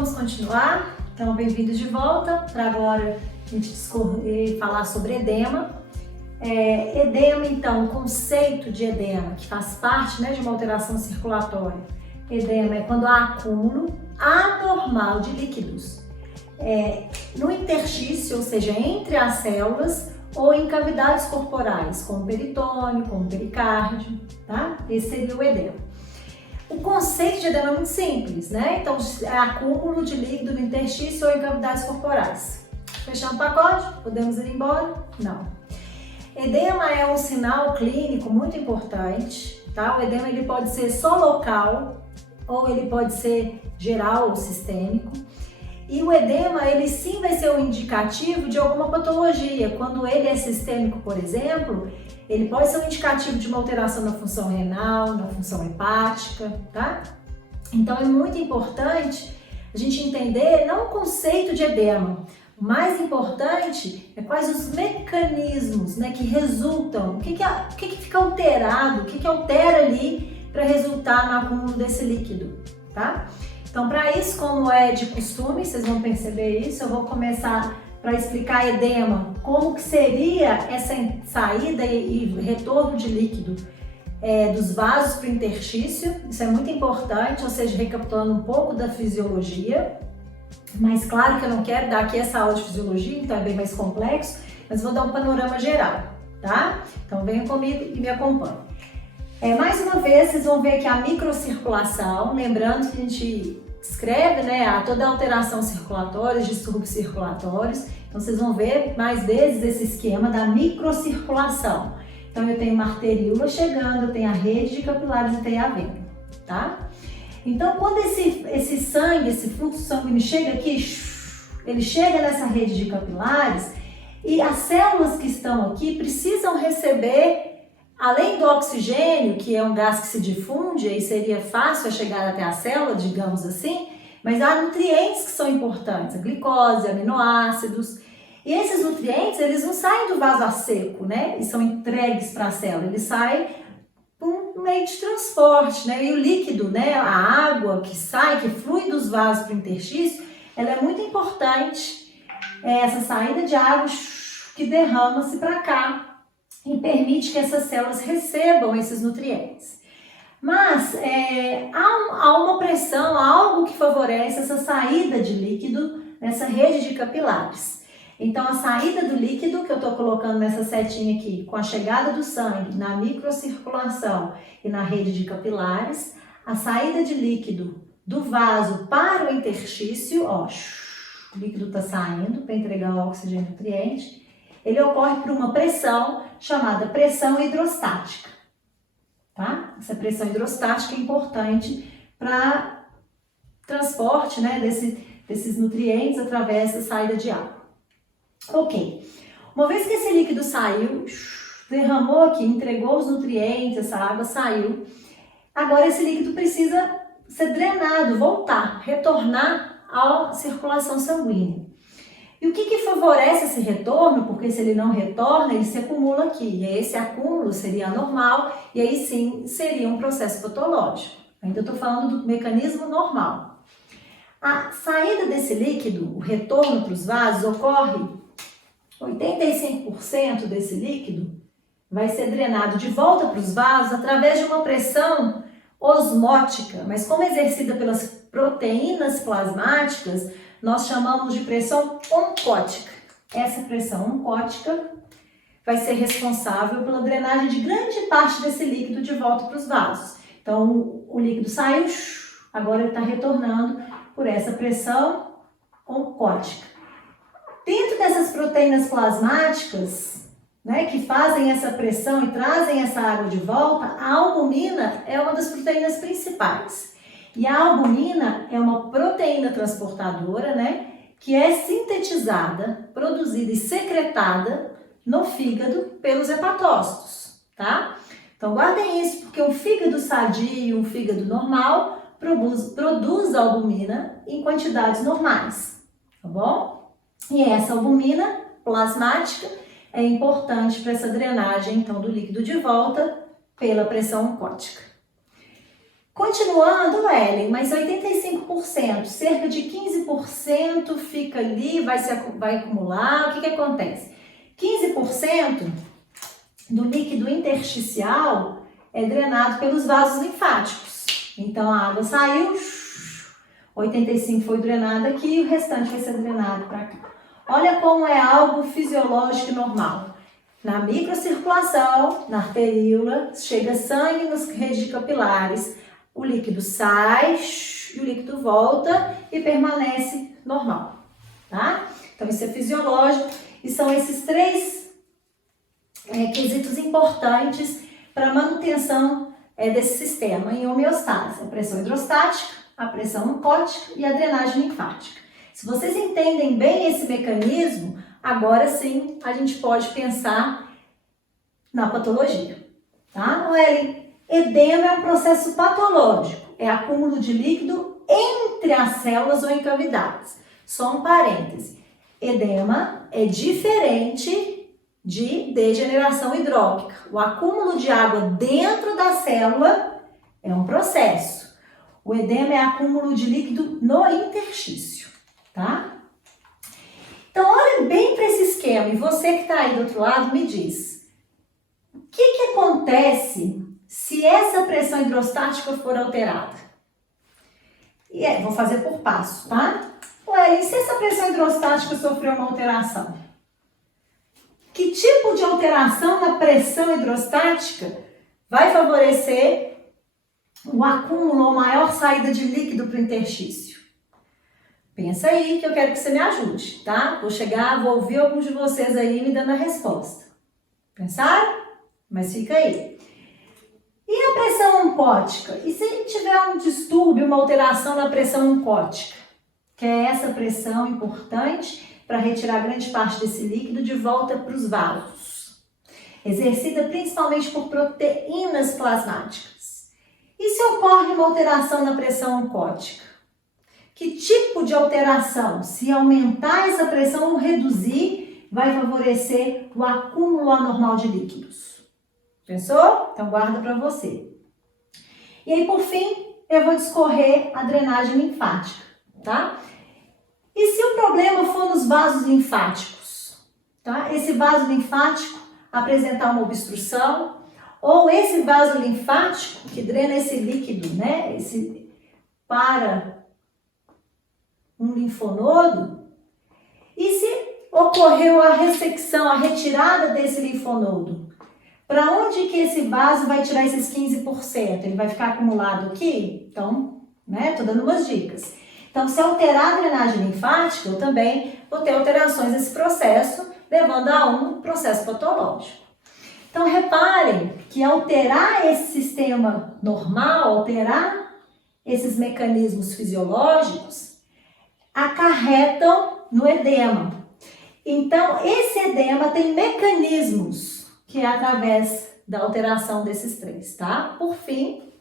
vamos continuar. Então, bem-vindos de volta para agora a gente falar sobre edema. Edema, então, o conceito de edema, que faz parte, né, de uma alteração circulatória. Edema é quando há acúmulo anormal de líquidos no interstício, ou seja, entre as células ou em cavidades corporais, como peritônio, como pericárdio, tá? Esse seria o edema. O conceito de edema é muito simples, né? Então, é acúmulo de líquido no interstício ou em cavidades corporais. Fechamos o pacote? Podemos ir embora? Não. Edema é um sinal clínico muito importante, tá? O edema ele pode ser só local ou ele pode ser geral ou sistêmico. E o edema, ele sim vai ser um indicativo de alguma patologia. Quando ele é sistêmico, por exemplo, ele pode ser um indicativo de uma alteração na função renal, na função hepática, tá? Então é muito importante a gente entender não o conceito de edema. O mais importante é quais os mecanismos, né, que resultam, o que fica alterado, o que altera ali para resultar no acúmulo desse líquido, tá? Então, para isso, como é de costume, vocês vão perceber isso, eu vou começar para explicar edema, como que seria essa saída e retorno de líquido dos vasos para o interstício. Isso é muito importante, ou seja, recapitulando um pouco da fisiologia, mas claro que eu não quero dar aqui essa aula de fisiologia, então é bem mais complexo, mas vou dar um panorama geral, tá? Então venham comigo e me acompanhem. Mais uma vez, vocês vão ver aqui a microcirculação, lembrando que a gente descreve, né, toda a alteração circulatória, distúrbios circulatórios. Então, vocês vão ver mais vezes esse esquema da microcirculação. Então, eu tenho uma arteríola chegando, eu tenho a rede de capilares e tenho a vena, tá? Então, quando esse sangue, esse fluxo sanguíneo chega aqui, ele chega nessa rede de capilares e as células que estão aqui precisam receber, além do oxigênio, que é um gás que se difunde, aí seria fácil a chegada até a célula, digamos assim, mas há nutrientes que são importantes, a glicose, aminoácidos. E esses nutrientes, eles não saem do vaso a seco, né? E são entregues para a célula, eles saem por um meio de transporte, né? E o líquido, né? A água que sai, que flui dos vasos para o interstício, ela é muito importante, essa saída de água que derrama-se para cá e permite que essas células recebam esses nutrientes. Mas há uma pressão, há algo que favorece essa saída de líquido nessa rede de capilares. Então, a saída do líquido, que eu estou colocando nessa setinha aqui, com a chegada do sangue na microcirculação e na rede de capilares, a saída de líquido do vaso para o interstício, ó, o líquido está saindo para entregar o oxigênio e nutriente, ele ocorre por uma pressão chamada pressão hidrostática, tá? Essa pressão hidrostática é importante para transporte, né, desses nutrientes através da saída de água. Ok, uma vez que esse líquido saiu, derramou aqui, entregou os nutrientes, essa água saiu, agora esse líquido precisa ser drenado, voltar, retornar à circulação sanguínea. E o que favorece esse retorno? Porque se ele não retorna, ele se acumula aqui. E esse acúmulo seria anormal e aí sim seria um processo patológico. Ainda estou falando do mecanismo normal. A saída desse líquido, o retorno para os vasos, ocorre 85% desse líquido vai ser drenado de volta para os vasos através de uma pressão osmótica, mas como exercida pelas proteínas plasmáticas, nós chamamos de pressão oncótica. Essa pressão oncótica vai ser responsável pela drenagem de grande parte desse líquido de volta para os vasos. Então, o líquido saiu, agora ele está retornando por essa pressão oncótica. Dentro dessas proteínas plasmáticas, né, que fazem essa pressão e trazem essa água de volta, a albumina é uma das proteínas principais. E a albumina é uma proteína transportadora, né, que é sintetizada, produzida e secretada no fígado pelos hepatócitos, tá? Então guardem isso, porque um fígado sadio, um fígado normal, produz albumina em quantidades normais, tá bom? E essa albumina plasmática é importante para essa drenagem, então, do líquido de volta pela pressão oncótica. Continuando, Ellen, mas 85%, cerca de 15% fica ali, vai acumular, o que acontece? 15% do líquido intersticial é drenado pelos vasos linfáticos. Então, a água saiu, 85% foi drenado aqui e o restante vai ser drenado para cá. Olha como é algo fisiológico e normal. Na microcirculação, na arteríola, chega sangue nas redes capilares, o líquido sai e o líquido volta e permanece normal, tá? Então, isso é fisiológico e são esses três quesitos importantes para a manutenção desse sistema em homeostase: a pressão hidrostática, a pressão oncótica e a drenagem linfática. Se vocês entendem bem esse mecanismo, agora sim a gente pode pensar na patologia, tá? Edema é um processo patológico, é acúmulo de líquido entre as células ou em cavidades. Só um parêntese, edema é diferente de degeneração hidrópica. O acúmulo de água dentro da célula é um processo. O edema é acúmulo de líquido no interstício, tá? Então, olha bem para esse esquema e você que está aí do outro lado me diz, o que acontece se essa pressão hidrostática for alterada? E vou fazer por passo, tá? E se essa pressão hidrostática sofreu uma alteração? Que tipo de alteração na pressão hidrostática vai favorecer o acúmulo ou maior saída de líquido para o interstício? Pensa aí que eu quero que você me ajude, tá? Vou ouvir alguns de vocês aí me dando a resposta. Pensaram? Mas fica aí. E a pressão oncótica? E se tiver um distúrbio, uma alteração na pressão oncótica? Que é essa pressão importante para retirar grande parte desse líquido de volta para os vasos. Exercida principalmente por proteínas plasmáticas. E se ocorre uma alteração na pressão oncótica? Que tipo de alteração? Se aumentar essa pressão ou reduzir, vai favorecer o acúmulo anormal de líquidos. Pensou? Então guarda para você. E aí, por fim, eu vou discorrer a drenagem linfática, tá? E se o problema for nos vasos linfáticos, tá? Esse vaso linfático apresentar uma obstrução, ou esse vaso linfático que drena esse líquido, né? Para um linfonodo, e se ocorreu a ressecção, a retirada desse linfonodo? Para onde que esse vaso vai tirar esses 15%? Ele vai ficar acumulado aqui? Então, né, tô dando umas dicas. Então, se alterar a drenagem linfática, eu também vou ter alterações nesse processo, levando a um processo patológico. Então, reparem que alterar esse sistema normal, alterar esses mecanismos fisiológicos, acarretam no edema. Então, esse edema tem mecanismos que é através da alteração desses três, tá? Por fim,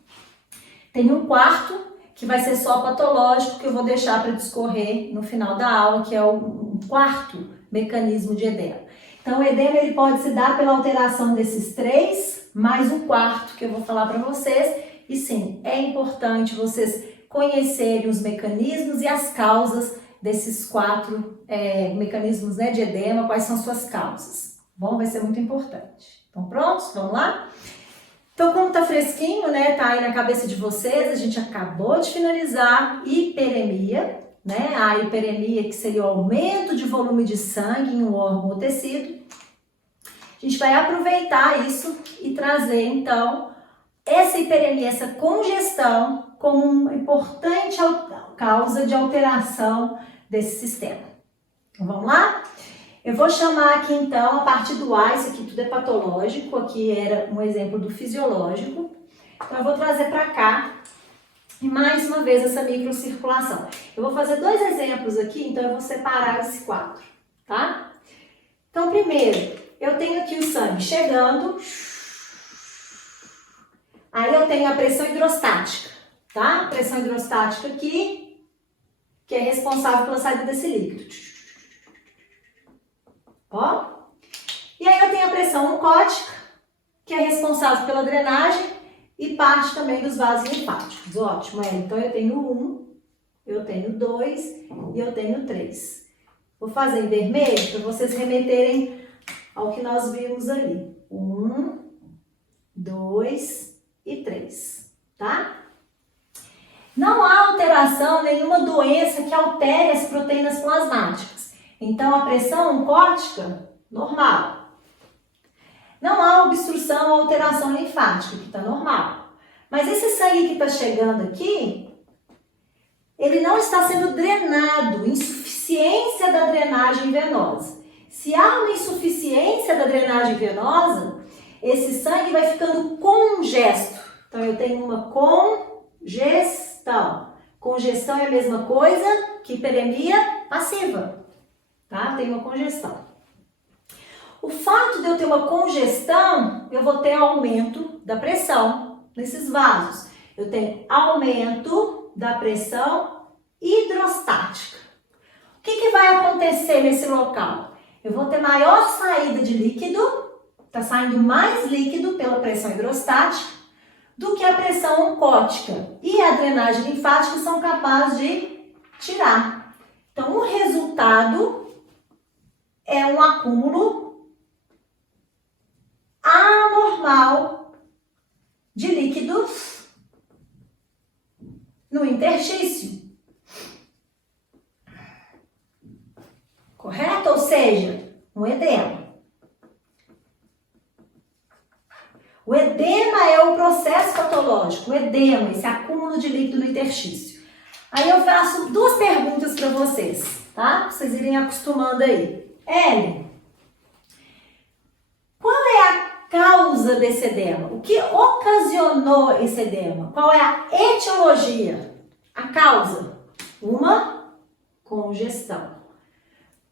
tem um quarto, que vai ser só patológico, que eu vou deixar para discorrer no final da aula, que é o quarto mecanismo de edema. Então, o edema ele pode se dar pela alteração desses três, mais um quarto que eu vou falar para vocês. E sim, é importante vocês conhecerem os mecanismos e as causas desses quatro mecanismos, né, de edema, quais são suas causas. Bom, vai ser muito importante. Então, prontos? Vamos lá? Então, como tá fresquinho, né, tá aí na cabeça de vocês, a gente acabou de finalizar hiperemia, né, a hiperemia que seria o aumento de volume de sangue em um órgão ou tecido. A gente vai aproveitar isso e trazer, então, essa hiperemia, essa congestão, como uma importante causa de alteração desse sistema. Então, vamos lá? Eu vou chamar aqui, então, a parte do A, isso aqui tudo é patológico, aqui era um exemplo do fisiológico. Então, eu vou trazer para cá, e mais uma vez, essa microcirculação. Eu vou fazer dois exemplos aqui, então eu vou separar esse quadro, tá? Então, primeiro, eu tenho aqui o sangue chegando, aí eu tenho a pressão hidrostática, tá? A pressão hidrostática aqui, que é responsável pela saída desse líquido. Ó. E aí eu tenho a pressão oncótica, que é responsável pela drenagem e parte também dos vasos linfáticos. Ótimo, então eu tenho 1, eu tenho 2 e eu tenho 3. Vou fazer em vermelho para vocês remeterem ao que nós vimos ali. 1, 2 e 3, tá? Não há alteração, nenhuma doença que altere as proteínas plasmáticas. Então, a pressão oncótica, normal. Não há obstrução ou alteração linfática, que está normal. Mas esse sangue que está chegando aqui, ele não está sendo drenado, insuficiência da drenagem venosa. Se há uma insuficiência da drenagem venosa, esse sangue vai ficando congesto. Então, eu tenho uma congestão. Congestão é a mesma coisa que hiperemia passiva, tá? Tem uma congestão. O fato de eu ter uma congestão, eu vou ter aumento da pressão nesses vasos. Eu tenho aumento da pressão hidrostática. O que vai acontecer nesse local? Eu vou ter maior saída de líquido, está saindo mais líquido pela pressão hidrostática, do que a pressão oncótica. E a drenagem linfática são capazes de tirar. Então, o resultado é um acúmulo anormal de líquidos no interstício. Correto? Ou seja, um edema. O edema é o processo patológico, o edema, esse acúmulo de líquido no interstício. Aí eu faço duas perguntas para vocês, tá? Pra vocês irem acostumando aí. Ellen, qual é a causa desse edema? O que ocasionou esse edema? Qual é a etiologia? A causa? Uma congestão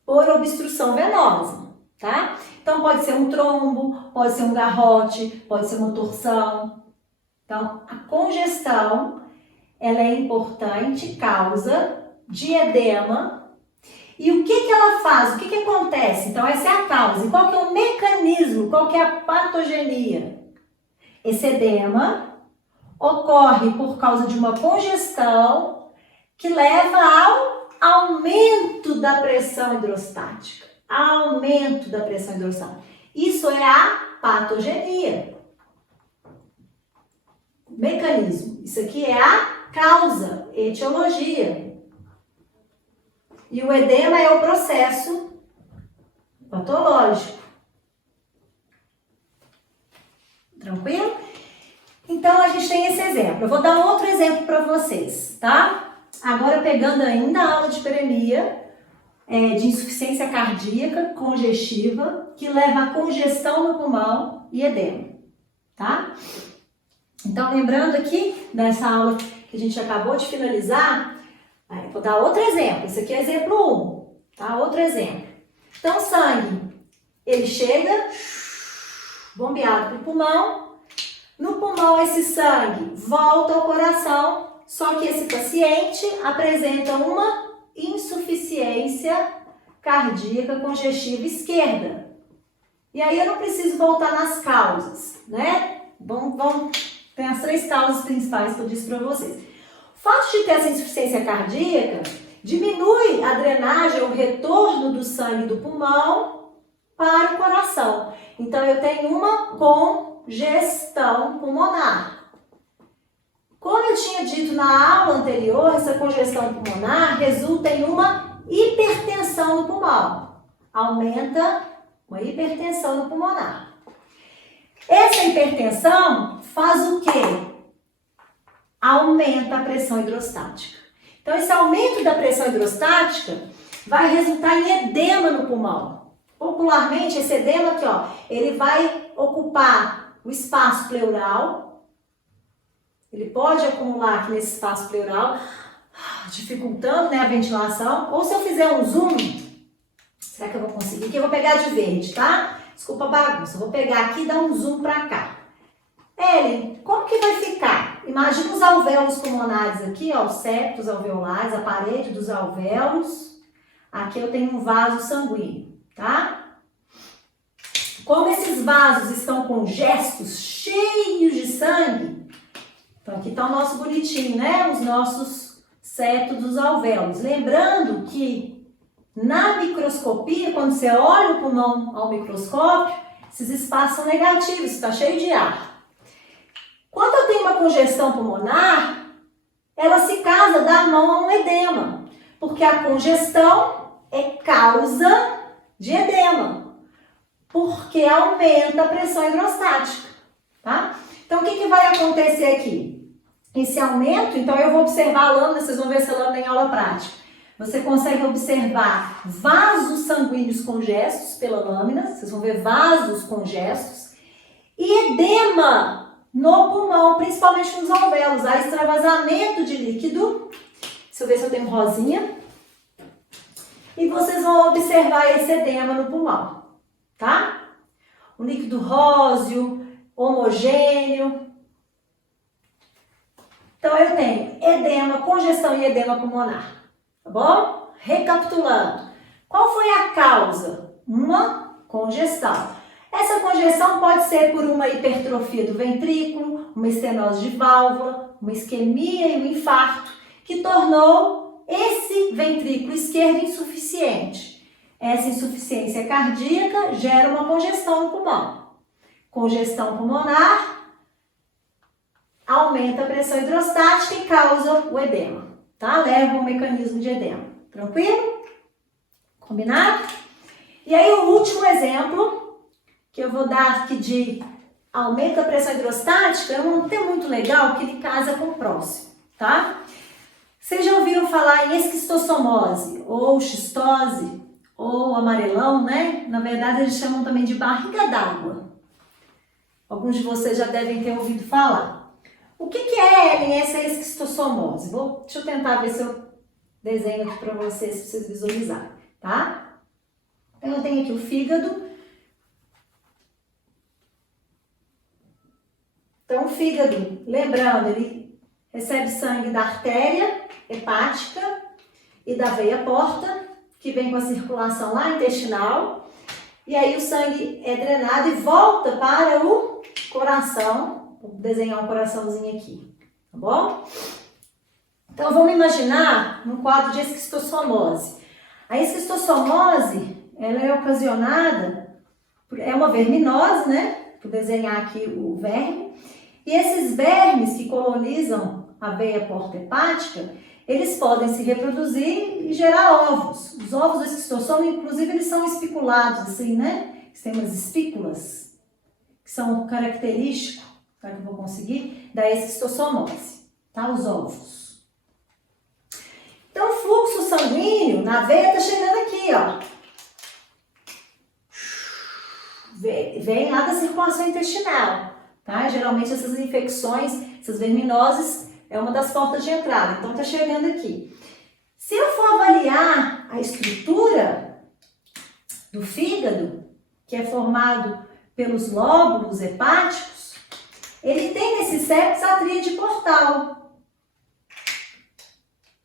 por obstrução venosa, tá? Então, pode ser um trombo, pode ser um garrote, pode ser uma torção. Então, a congestão, ela é importante, causa de edema. E o que ela faz? O que acontece? Então, essa é a causa. E qual que é o mecanismo? Qual que é a patogenia? Esse edema ocorre por causa de uma congestão que leva ao aumento da pressão hidrostática. Aumento da pressão hidrostática. Isso é a patogenia. Mecanismo. Isso aqui é a causa, etiologia. E o edema é o processo patológico. Tranquilo? Então, a gente tem esse exemplo. Eu vou dar outro exemplo para vocês, tá? Agora, pegando ainda a aula de hiperemia, de insuficiência cardíaca congestiva, que leva a congestão no pulmão e edema, tá? Então, lembrando aqui, nessa aula que a gente acabou de finalizar, vou dar outro exemplo. Esse aqui é exemplo 1, tá? Outro exemplo. Então, sangue, ele chega, bombeado para o pulmão. No pulmão, esse sangue volta ao coração, só que esse paciente apresenta uma insuficiência cardíaca congestiva esquerda. E aí eu não preciso voltar nas causas, né? Tem as 3 causas principais que eu disse para vocês. O fato de ter essa insuficiência cardíaca diminui a drenagem, o retorno do sangue do pulmão para o coração. Então eu tenho uma congestão pulmonar. Como eu tinha dito na aula anterior, essa congestão pulmonar resulta em uma hipertensão no pulmão. Aumenta uma hipertensão no pulmonar. Essa hipertensão faz o quê? Aumenta a pressão hidrostática. Então, esse aumento da pressão hidrostática vai resultar em edema no pulmão. Popularmente, esse edema aqui, ó, ele vai ocupar o espaço pleural. Ele pode acumular aqui nesse espaço pleural, dificultando, né, a ventilação. Ou se eu fizer um zoom, será que eu vou conseguir? Aqui eu vou pegar de verde, tá? Desculpa a bagunça. Eu vou pegar aqui e dar um zoom pra cá. Ellen, como que vai ficar? Imagina os alvéolos pulmonares aqui, ó, os septos alveolares, a parede dos alvéolos. Aqui eu tenho um vaso sanguíneo, tá? Como esses vasos estão congestos, cheios de sangue, Aqui está o nosso bonitinho, né? Os nossos septos dos alvéolos. Lembrando que na microscopia, quando você olha o pulmão ao microscópio, esses espaços são negativos, está cheio de ar. Quando eu tenho uma congestão pulmonar, ela se casa da mão a um edema, porque a congestão é causa de edema, porque aumenta a pressão hidrostática, tá? Então, o que vai acontecer aqui? Esse aumento, então eu vou observar a lâmina, vocês vão ver essa lâmina em aula prática. Você consegue observar vasos sanguíneos congestos pela lâmina, vocês vão ver vasos congestos, e edema no pulmão, principalmente nos alvéolos, há extravasamento de líquido. Deixa eu ver se eu tenho rosinha. E vocês vão observar esse edema no pulmão, tá? Um líquido róseo, homogêneo. Então eu tenho edema, congestão e edema pulmonar, tá bom? Recapitulando, qual foi a causa? Uma congestão. Essa congestão pode ser por uma hipertrofia do ventrículo, uma estenose de válvula, uma isquemia e um infarto, que tornou esse ventrículo esquerdo insuficiente. Essa insuficiência cardíaca gera uma congestão no pulmão. Congestão pulmonar aumenta a pressão hidrostática e causa o edema, tá? Leva ao mecanismo de edema. Tranquilo? Combinado? E aí o último exemplo que eu vou dar aqui de aumento da pressão hidrostática é um tema muito legal que ele casa com o próximo, tá? Vocês já ouviram falar em esquistossomose, ou xistose, ou amarelão, né? Na verdade, eles chamam também de barriga d'água. Alguns de vocês já devem ter ouvido falar. O que é, Ellen, essa esquistossomose? Deixa eu tentar ver se eu desenho aqui para vocês visualizarem, tá? Então, eu tenho aqui o fígado. Então, o fígado, lembrando, ele recebe sangue da artéria hepática e da veia porta, que vem com a circulação lá intestinal. E aí o sangue é drenado e volta para o coração. Vou desenhar um coraçãozinho aqui, tá bom? Então, vamos imaginar um quadro de esquistossomose. A esquistossomose, ela é ocasionada, é uma verminose, né? Vou desenhar aqui o verme. E esses vermes que colonizam a veia porta hepática, eles podem se reproduzir e gerar ovos. Os ovos do esquistossoma, inclusive, eles são espiculados, assim, né? Eles têm umas espículas que são característicos, será que eu vou conseguir? Da esquistossomose, tá? Os ovos. Então, o fluxo sanguíneo na veia tá chegando aqui, ó. Vem lá da circulação intestinal, tá? Geralmente essas infecções, essas verminoses, é uma das portas de entrada, então tá chegando aqui. Se eu for avaliar a estrutura do fígado, que é formado pelos lóbulos hepáticos, ele tem nesses septos a tríade portal,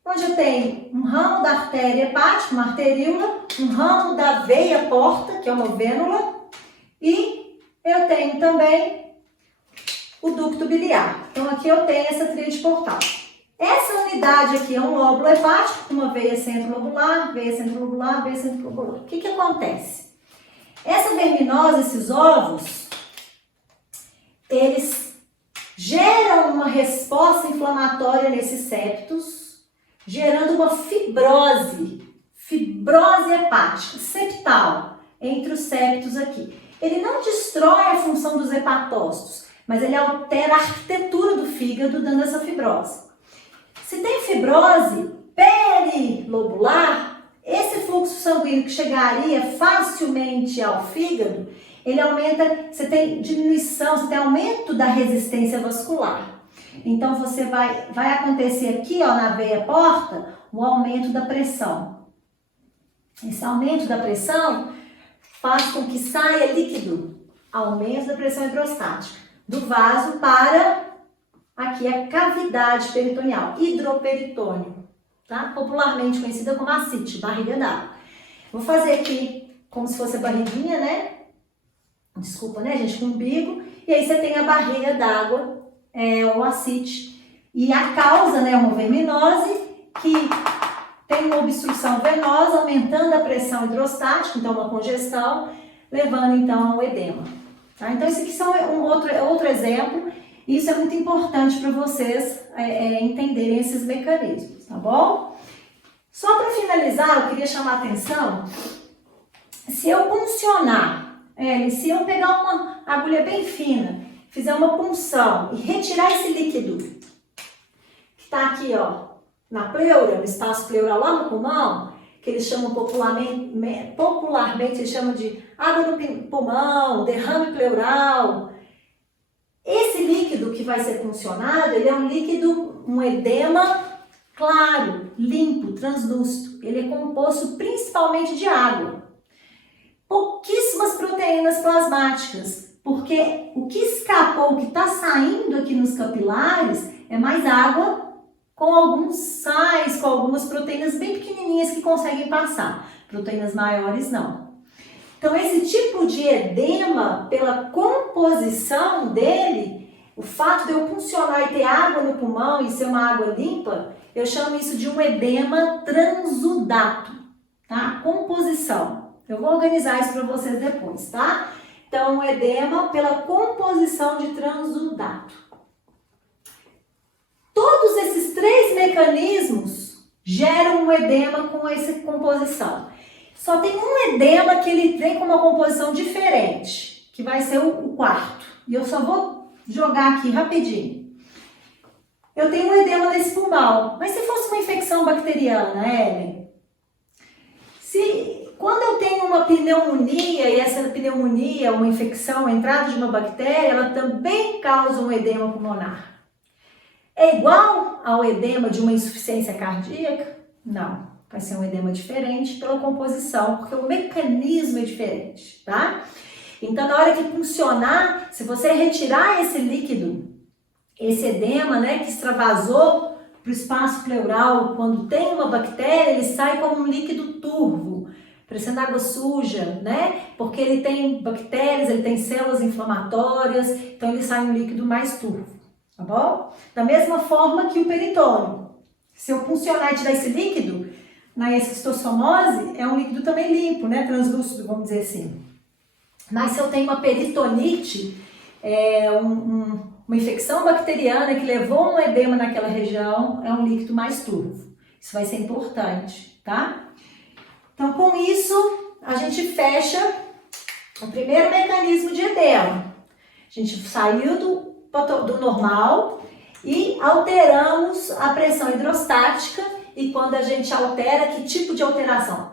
onde eu tenho um ramo da artéria hepática, uma arteríola, um ramo da veia porta, que é uma vênula, e eu tenho também o ducto biliar. Então, aqui eu tenho essa tríade portal. Essa unidade aqui é um lóbulo hepático, uma veia centrolobular, veia centrolobular, veia centrolobular. O que acontece? Essa verminose, esses ovos, eles geram uma resposta inflamatória nesses septos, gerando uma fibrose hepática, septal, entre os septos aqui. Ele não destrói a função dos hepatócitos, mas ele altera a arquitetura do fígado, dando essa fibrose. Se tem fibrose perilobular, esse fluxo sanguíneo que chegaria facilmente ao fígado, ele aumenta, você tem diminuição, você tem aumento da resistência vascular. Então, você vai acontecer aqui, ó, na veia porta, o aumento da pressão. Esse aumento da pressão faz com que saia líquido, aumento da pressão hidrostática, do vaso para aqui a cavidade peritoneal, hidroperitônio, tá? Popularmente conhecida como ascite, barriga d'água. Vou fazer aqui como se fosse a barriguinha, né? Desculpa, né, gente? Com o umbigo. E aí você tem a barriga d'água, o ascite, E a causa, né, é uma verminose que tem uma obstrução venosa, aumentando a pressão hidrostática, então uma congestão, levando então ao edema. Tá? Então esse aqui são outro exemplo, e isso é muito importante para vocês entenderem esses mecanismos, tá bom? Só para finalizar, eu queria chamar a atenção, se eu puncionar, se eu pegar uma agulha bem fina, fizer uma punção e retirar esse líquido que está aqui, ó, na pleura, no espaço pleural lá no pulmão, que eles chamam popularmente eles chamam de água no pulmão, derrame pleural. Esse líquido que vai ser puncionado, ele é um líquido, um edema claro, limpo, translúcido. Ele é composto principalmente de água. Pouquíssimas proteínas plasmáticas, porque o que escapou, o que está saindo aqui nos capilares é mais água com alguns sais, com algumas proteínas bem pequenininhas que conseguem passar. Proteínas maiores não. Então esse tipo de edema, pela composição dele, o fato de eu puncionar e ter água no pulmão e ser uma água limpa, eu chamo isso de um edema transudato, tá? Composição. Eu vou organizar isso para vocês depois, tá? Então, um edema pela composição de transudato. Todos esses três mecanismos geram um edema com essa composição. Só tem um edema que ele vem com uma composição diferente, que vai ser o quarto. E eu só vou jogar aqui rapidinho. Eu tenho um edema nesse pulmão, mas se fosse uma infecção bacteriana, Ellen? Quando eu tenho uma pneumonia, e essa pneumonia, uma infecção, a entrada de uma bactéria, ela também causa um edema pulmonar. É igual ao edema de uma insuficiência cardíaca? Não, vai ser um edema diferente pela composição, porque o mecanismo é diferente, tá? Então, na hora que funcionar, se você retirar esse líquido, esse edema, né, que extravasou para o espaço pleural, quando tem uma bactéria, ele sai como um líquido turvo, parecendo água suja, né? Porque ele tem bactérias, ele tem células inflamatórias, então ele sai um líquido mais turvo. Tá bom? Da mesma forma que o peritônio. Se eu puncionar e tirar esse líquido, na esquistossomose, é um líquido também limpo, né? Translúcido, vamos dizer assim. Mas se eu tenho uma peritonite, uma infecção bacteriana que levou um edema naquela região, é um líquido mais turvo. Isso vai ser importante, tá? Então, com isso, a gente fecha o primeiro mecanismo de edema. A gente saiu do normal e alteramos a pressão hidrostática. E quando a gente altera, que tipo de alteração?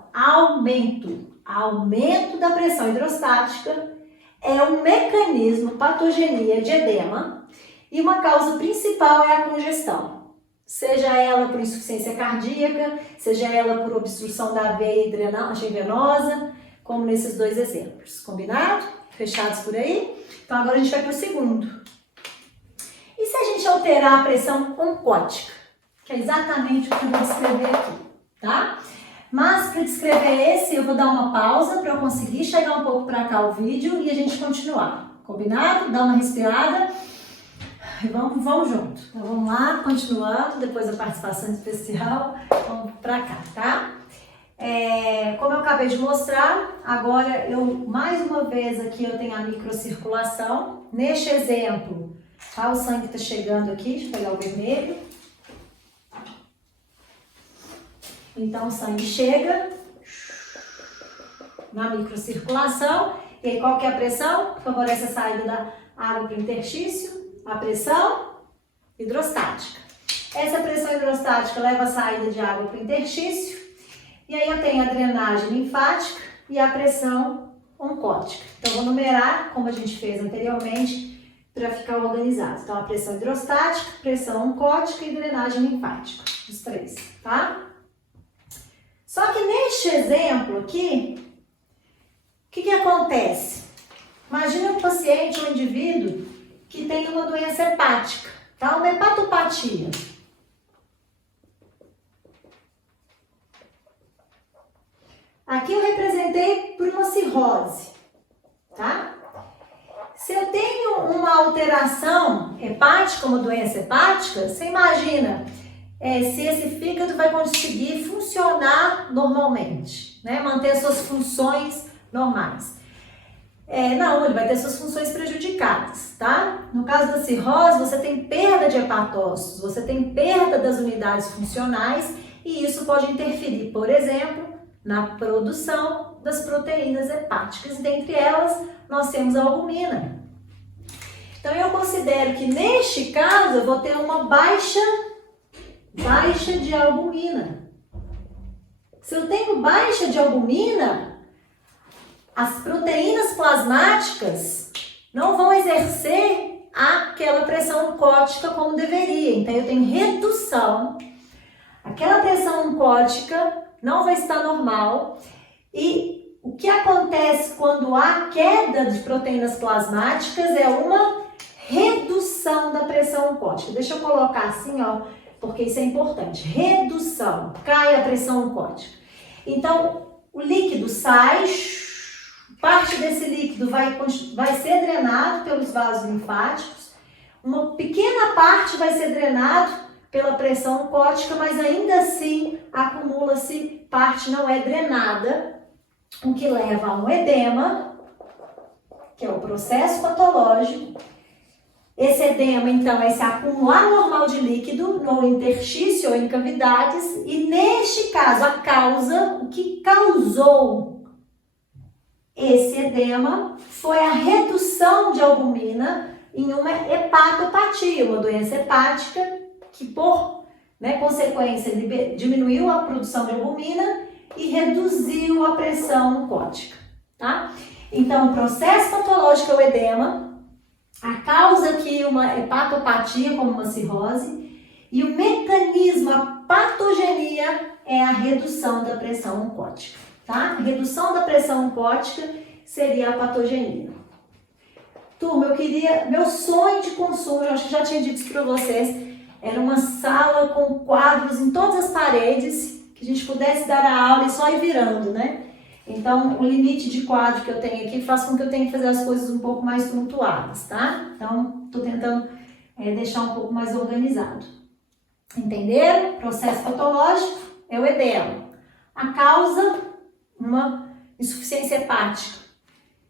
Aumento da pressão hidrostática é um mecanismo, patogenia de edema, e uma causa principal é a congestão. Seja ela por insuficiência cardíaca, seja ela por obstrução da veia e drenagem venosa, como nesses dois exemplos. Combinado? Fechados por aí? Então agora a gente vai para o segundo. E se a gente alterar a pressão oncótica? Que é exatamente o que eu vou descrever aqui, tá? Mas para descrever esse, eu vou dar uma pausa para eu conseguir chegar um pouco para cá o vídeo e a gente continuar. Combinado? Dá uma respirada e vamos junto. Então vamos lá, continuando, depois da participação especial, vamos para cá, tá? Como eu acabei de mostrar, agora mais uma vez aqui eu tenho a microcirculação. Neste exemplo, tá? O sangue está chegando aqui, deixa eu pegar o vermelho. Então o sangue chega na microcirculação, e aí qual que é a pressão? Favorece a saída da água para o interstício, a pressão hidrostática. Essa pressão hidrostática leva a saída de água para o interstício, e aí eu tenho a drenagem linfática e a pressão oncótica. Então vou numerar, como a gente fez anteriormente, para ficar organizado. Então a pressão hidrostática, pressão oncótica e drenagem linfática, os três, tá? Só que neste exemplo aqui, o que acontece? Imagina um paciente, um indivíduo que tem uma doença hepática, tá? Uma hepatopatia. Aqui eu representei por uma cirrose, tá? Se eu tenho uma alteração hepática, uma doença hepática, você imagina se esse fígado vai conseguir funcionar normalmente, né? Manter suas funções normais. Não, ele vai ter suas funções prejudicadas, tá? No caso da cirrose, você tem perda de hepatócitos, você tem perda das unidades funcionais e isso pode interferir, por exemplo, na produção das proteínas hepáticas. Dentre elas, nós temos a albumina. Então, eu considero que neste caso, eu vou ter uma baixa de albumina. Se eu tenho baixa de albumina, as proteínas plasmáticas não vão exercer aquela pressão oncótica como deveria. Então, eu tenho redução. Aquela pressão oncótica não vai estar normal. E o que acontece quando há queda de proteínas plasmáticas é uma redução da pressão oncótica. Deixa eu colocar assim, ó, porque isso é importante. Redução, cai a pressão oncótica. Então, o líquido sai, parte desse líquido vai ser drenado pelos vasos linfáticos, uma pequena parte vai ser drenado pela pressão oncótica, mas ainda assim acumula-se, parte não é drenada, o que leva a um edema, que é o processo patológico. Esse edema, então, é esse acumular normal de líquido no interstício ou em cavidades, e neste caso, a causa, o que causou esse edema foi a redução de albumina em uma hepatopatia, uma doença hepática que, por consequência, diminuiu a produção de albumina e reduziu a pressão oncótica, tá? Então, o processo patológico é o edema, a causa aqui uma hepatopatia, como uma cirrose, e o mecanismo, a patogenia, é a redução da pressão oncótica, tá? A redução da pressão oncótica seria a patogenia. Turma, meu sonho de consumo, eu acho que já tinha dito isso para vocês, era uma sala com quadros em todas as paredes, que a gente pudesse dar a aula e só ir virando, né? Então, o limite de quadro que eu tenho aqui faz com que eu tenha que fazer as coisas um pouco mais tumultuadas, tá? Então, estou tentando deixar um pouco mais organizado. Entenderam? Processo patológico é o edema. A causa, uma insuficiência hepática.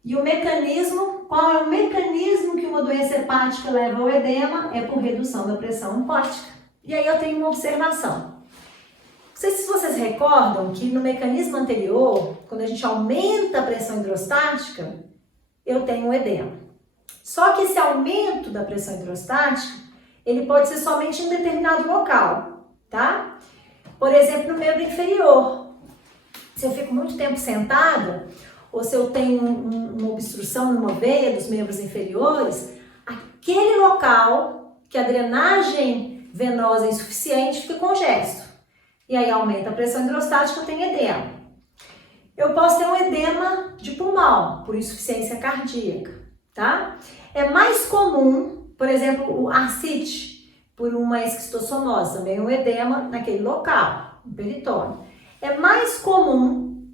E o mecanismo, qual é o mecanismo que uma doença hepática leva ao edema? É por redução da pressão oncótica. E aí eu tenho uma observação. Não sei se vocês recordam que no mecanismo anterior, quando a gente aumenta a pressão hidrostática, eu tenho um edema. Só que esse aumento da pressão hidrostática, ele pode ser somente em um determinado local, tá? Por exemplo, no membro inferior. Se eu fico muito tempo sentada, ou se eu tenho uma obstrução numa veia dos membros inferiores, aquele local que a drenagem venosa é insuficiente fica congesto. E aí aumenta a pressão hidrostática, eu tenho edema. Eu posso ter um edema de pulmão, por insuficiência cardíaca, tá? É mais comum, por exemplo, o ascite, por uma esquistossomose, também um edema naquele local, no peritônio. É mais comum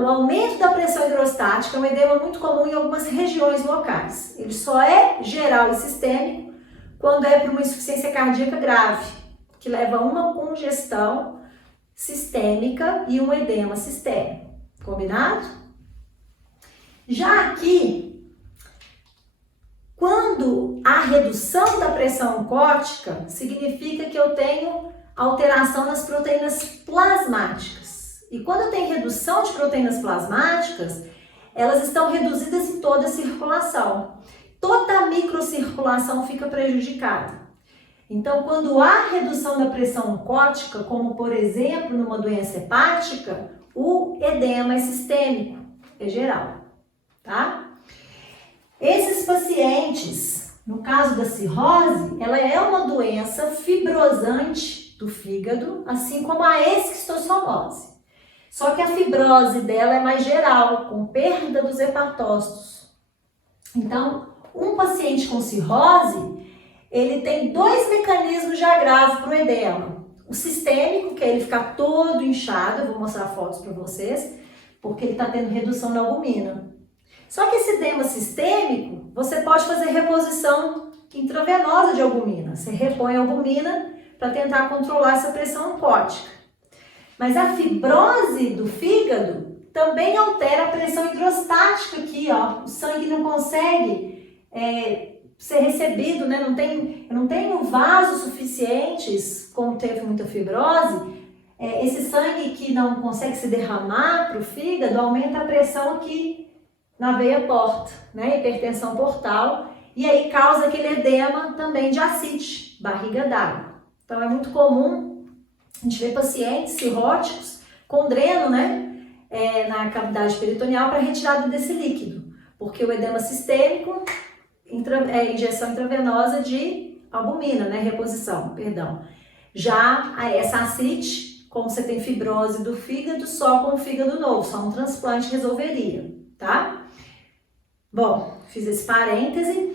o aumento da pressão hidrostática, é um edema muito comum em algumas regiões locais. Ele só é geral e sistêmico quando é por uma insuficiência cardíaca grave, que leva a uma congestão sistêmica e um edema sistêmico. Combinado? Já aqui, quando há redução da pressão oncótica, significa que eu tenho alteração nas proteínas plasmáticas. E quando eu tenho redução de proteínas plasmáticas, elas estão reduzidas em toda a circulação. Toda a microcirculação fica prejudicada. Então, quando há redução da pressão oncótica, como por exemplo numa doença hepática, o edema é sistêmico, é geral, tá? Esses pacientes, no caso da cirrose, ela é uma doença fibrosante do fígado, assim como a esquistossomose. Só que a fibrose dela é mais geral, com perda dos hepatócitos. Então, um paciente com cirrose, ele tem dois mecanismos de agravo para o edema. O sistêmico, que é ele ficar todo inchado, eu vou mostrar fotos para vocês, porque ele está tendo redução da albumina. Só que esse edema sistêmico, você pode fazer reposição intravenosa de albumina. Você repõe a albumina para tentar controlar essa pressão oncótica. Mas a fibrose do fígado também altera a pressão hidrostática aqui, ó. O sangue não consegue ser recebido, né? Eu não tenho vasos suficientes, como teve muita fibrose. Esse sangue que não consegue se derramar para o fígado aumenta a pressão aqui na veia porta, né? Hipertensão portal. E aí causa aquele edema também de ascite, barriga d'água. Então é muito comum a gente ver pacientes cirróticos com dreno, né? Na cavidade peritoneal para retirada desse líquido. Porque o edema sistêmico, injeção intravenosa de albumina, né? Reposição, perdão. Já essa ascite, como você tem fibrose do fígado, só com o fígado novo, só um transplante resolveria, tá? Bom, fiz esse parêntese.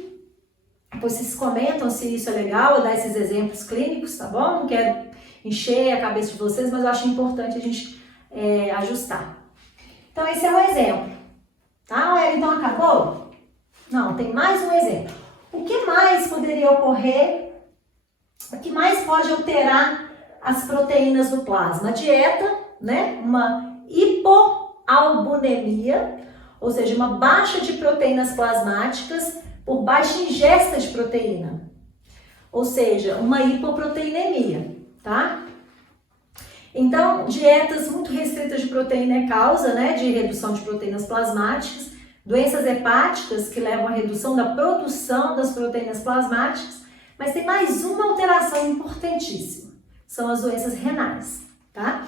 Depois vocês comentam se isso é legal, eu dar esses exemplos clínicos, tá bom? Não quero encher a cabeça de vocês, mas eu acho importante a gente ajustar. Então, esse é um exemplo. Tá, então acabou? Não, tem mais um exemplo. O que mais poderia ocorrer? O que mais pode alterar as proteínas do plasma? A dieta, né? Uma hipoalbuminemia, ou seja, uma baixa de proteínas plasmáticas por baixa ingesta de proteína. Ou seja, uma hipoproteinemia, tá? Então, dietas muito restritas de proteína é causa, né, de redução de proteínas plasmáticas, doenças hepáticas que levam à redução da produção das proteínas plasmáticas, mas tem mais uma alteração importantíssima, são as doenças renais, tá?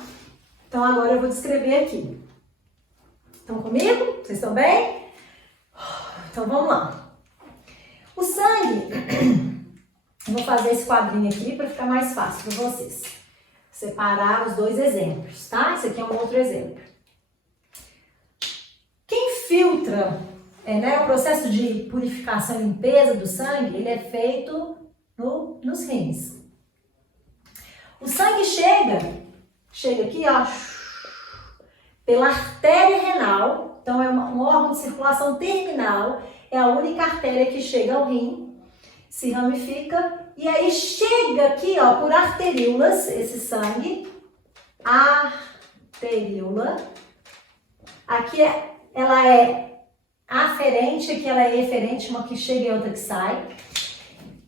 Então, agora eu vou descrever aqui. Estão comigo? Vocês estão bem? Então, vamos lá. O sangue, eu vou fazer esse quadrinho aqui para ficar mais fácil para vocês. Separar os dois exemplos, tá? Esse aqui é um outro exemplo. Quem filtra, o processo de purificação e limpeza do sangue, ele é feito nos rins. O sangue chega aqui, ó, pela artéria renal, então é um órgão de circulação terminal, é a única artéria que chega ao rim, se ramifica e aí chega aqui, ó, por arteríolas, esse sangue, arteríola, aqui ela é aferente, aqui ela é eferente, uma que chega e outra que sai.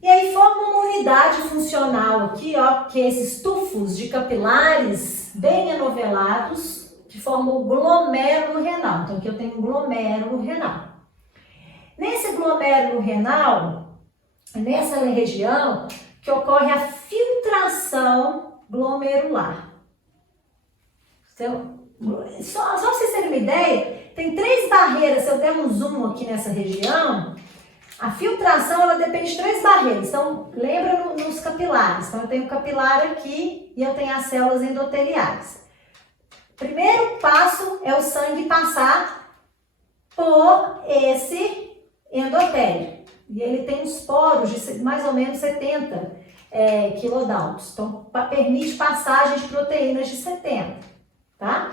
E aí forma uma unidade funcional aqui, ó, que é esses tufos de capilares bem anovelados, que formam o glomérulo renal. Então aqui eu tenho um glomérulo renal. Nesse glomérulo renal, nessa região que ocorre a filtração glomerular. Então, só para vocês terem uma ideia, tem 3 barreiras, se eu der um zoom aqui nessa região, a filtração ela depende de 3 barreiras. Então, lembra nos capilares. Então, eu tenho o capilar aqui e eu tenho as células endoteliais. Primeiro passo é o sangue passar por esse endotélio. E ele tem uns poros de mais ou menos 70 quilodaltos. Então, permite passagem de proteínas de 70, tá?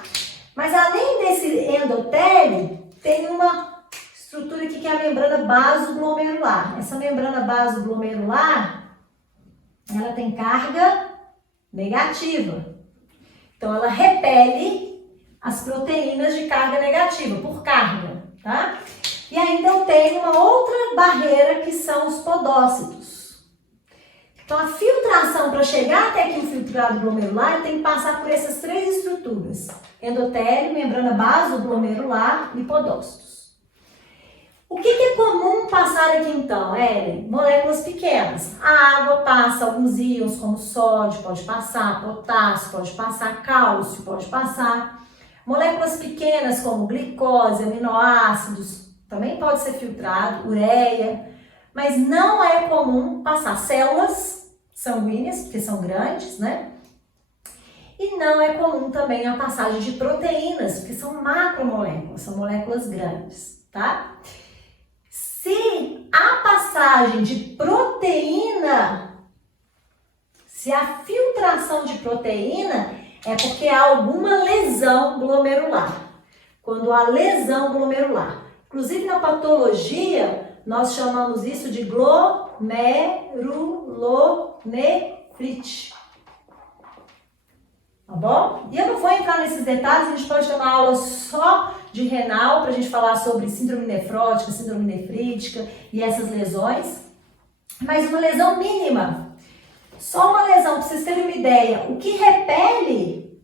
Mas além desse endotélio, tem uma estrutura aqui que é a membrana basoglomerular. Essa membrana basoglomerular, ela tem carga negativa. Então, ela repele as proteínas de carga negativa, por carga, tá? E ainda eu tenho uma outra barreira que são os podócitos. Então, a filtração, para chegar até aqui o filtrado glomerular, tem que passar por essas 3 estruturas. Endotélio, membrana basoglomerular e podócitos. O que é comum passar aqui então, Ellen? Moléculas pequenas. A água passa alguns íons, como sódio, pode passar, potássio, pode passar, cálcio, pode passar. Moléculas pequenas como glicose, aminoácidos, também pode ser filtrado, ureia, mas não é comum passar células sanguíneas, porque são grandes, né? E não é comum também a passagem de proteínas, porque são macromoléculas, são moléculas grandes, tá? Se a passagem de proteína, se a filtração de proteína é porque há alguma lesão glomerular. Quando há lesão glomerular, Inclusive na patologia, nós chamamos isso de glomerulonefrite. Tá bom? E eu não vou entrar nesses detalhes, a gente pode ter uma aula só de renal para a gente falar sobre síndrome nefrótica, síndrome nefrítica e essas lesões. Mas uma lesão mínima, só uma lesão, para vocês terem uma ideia, o que repele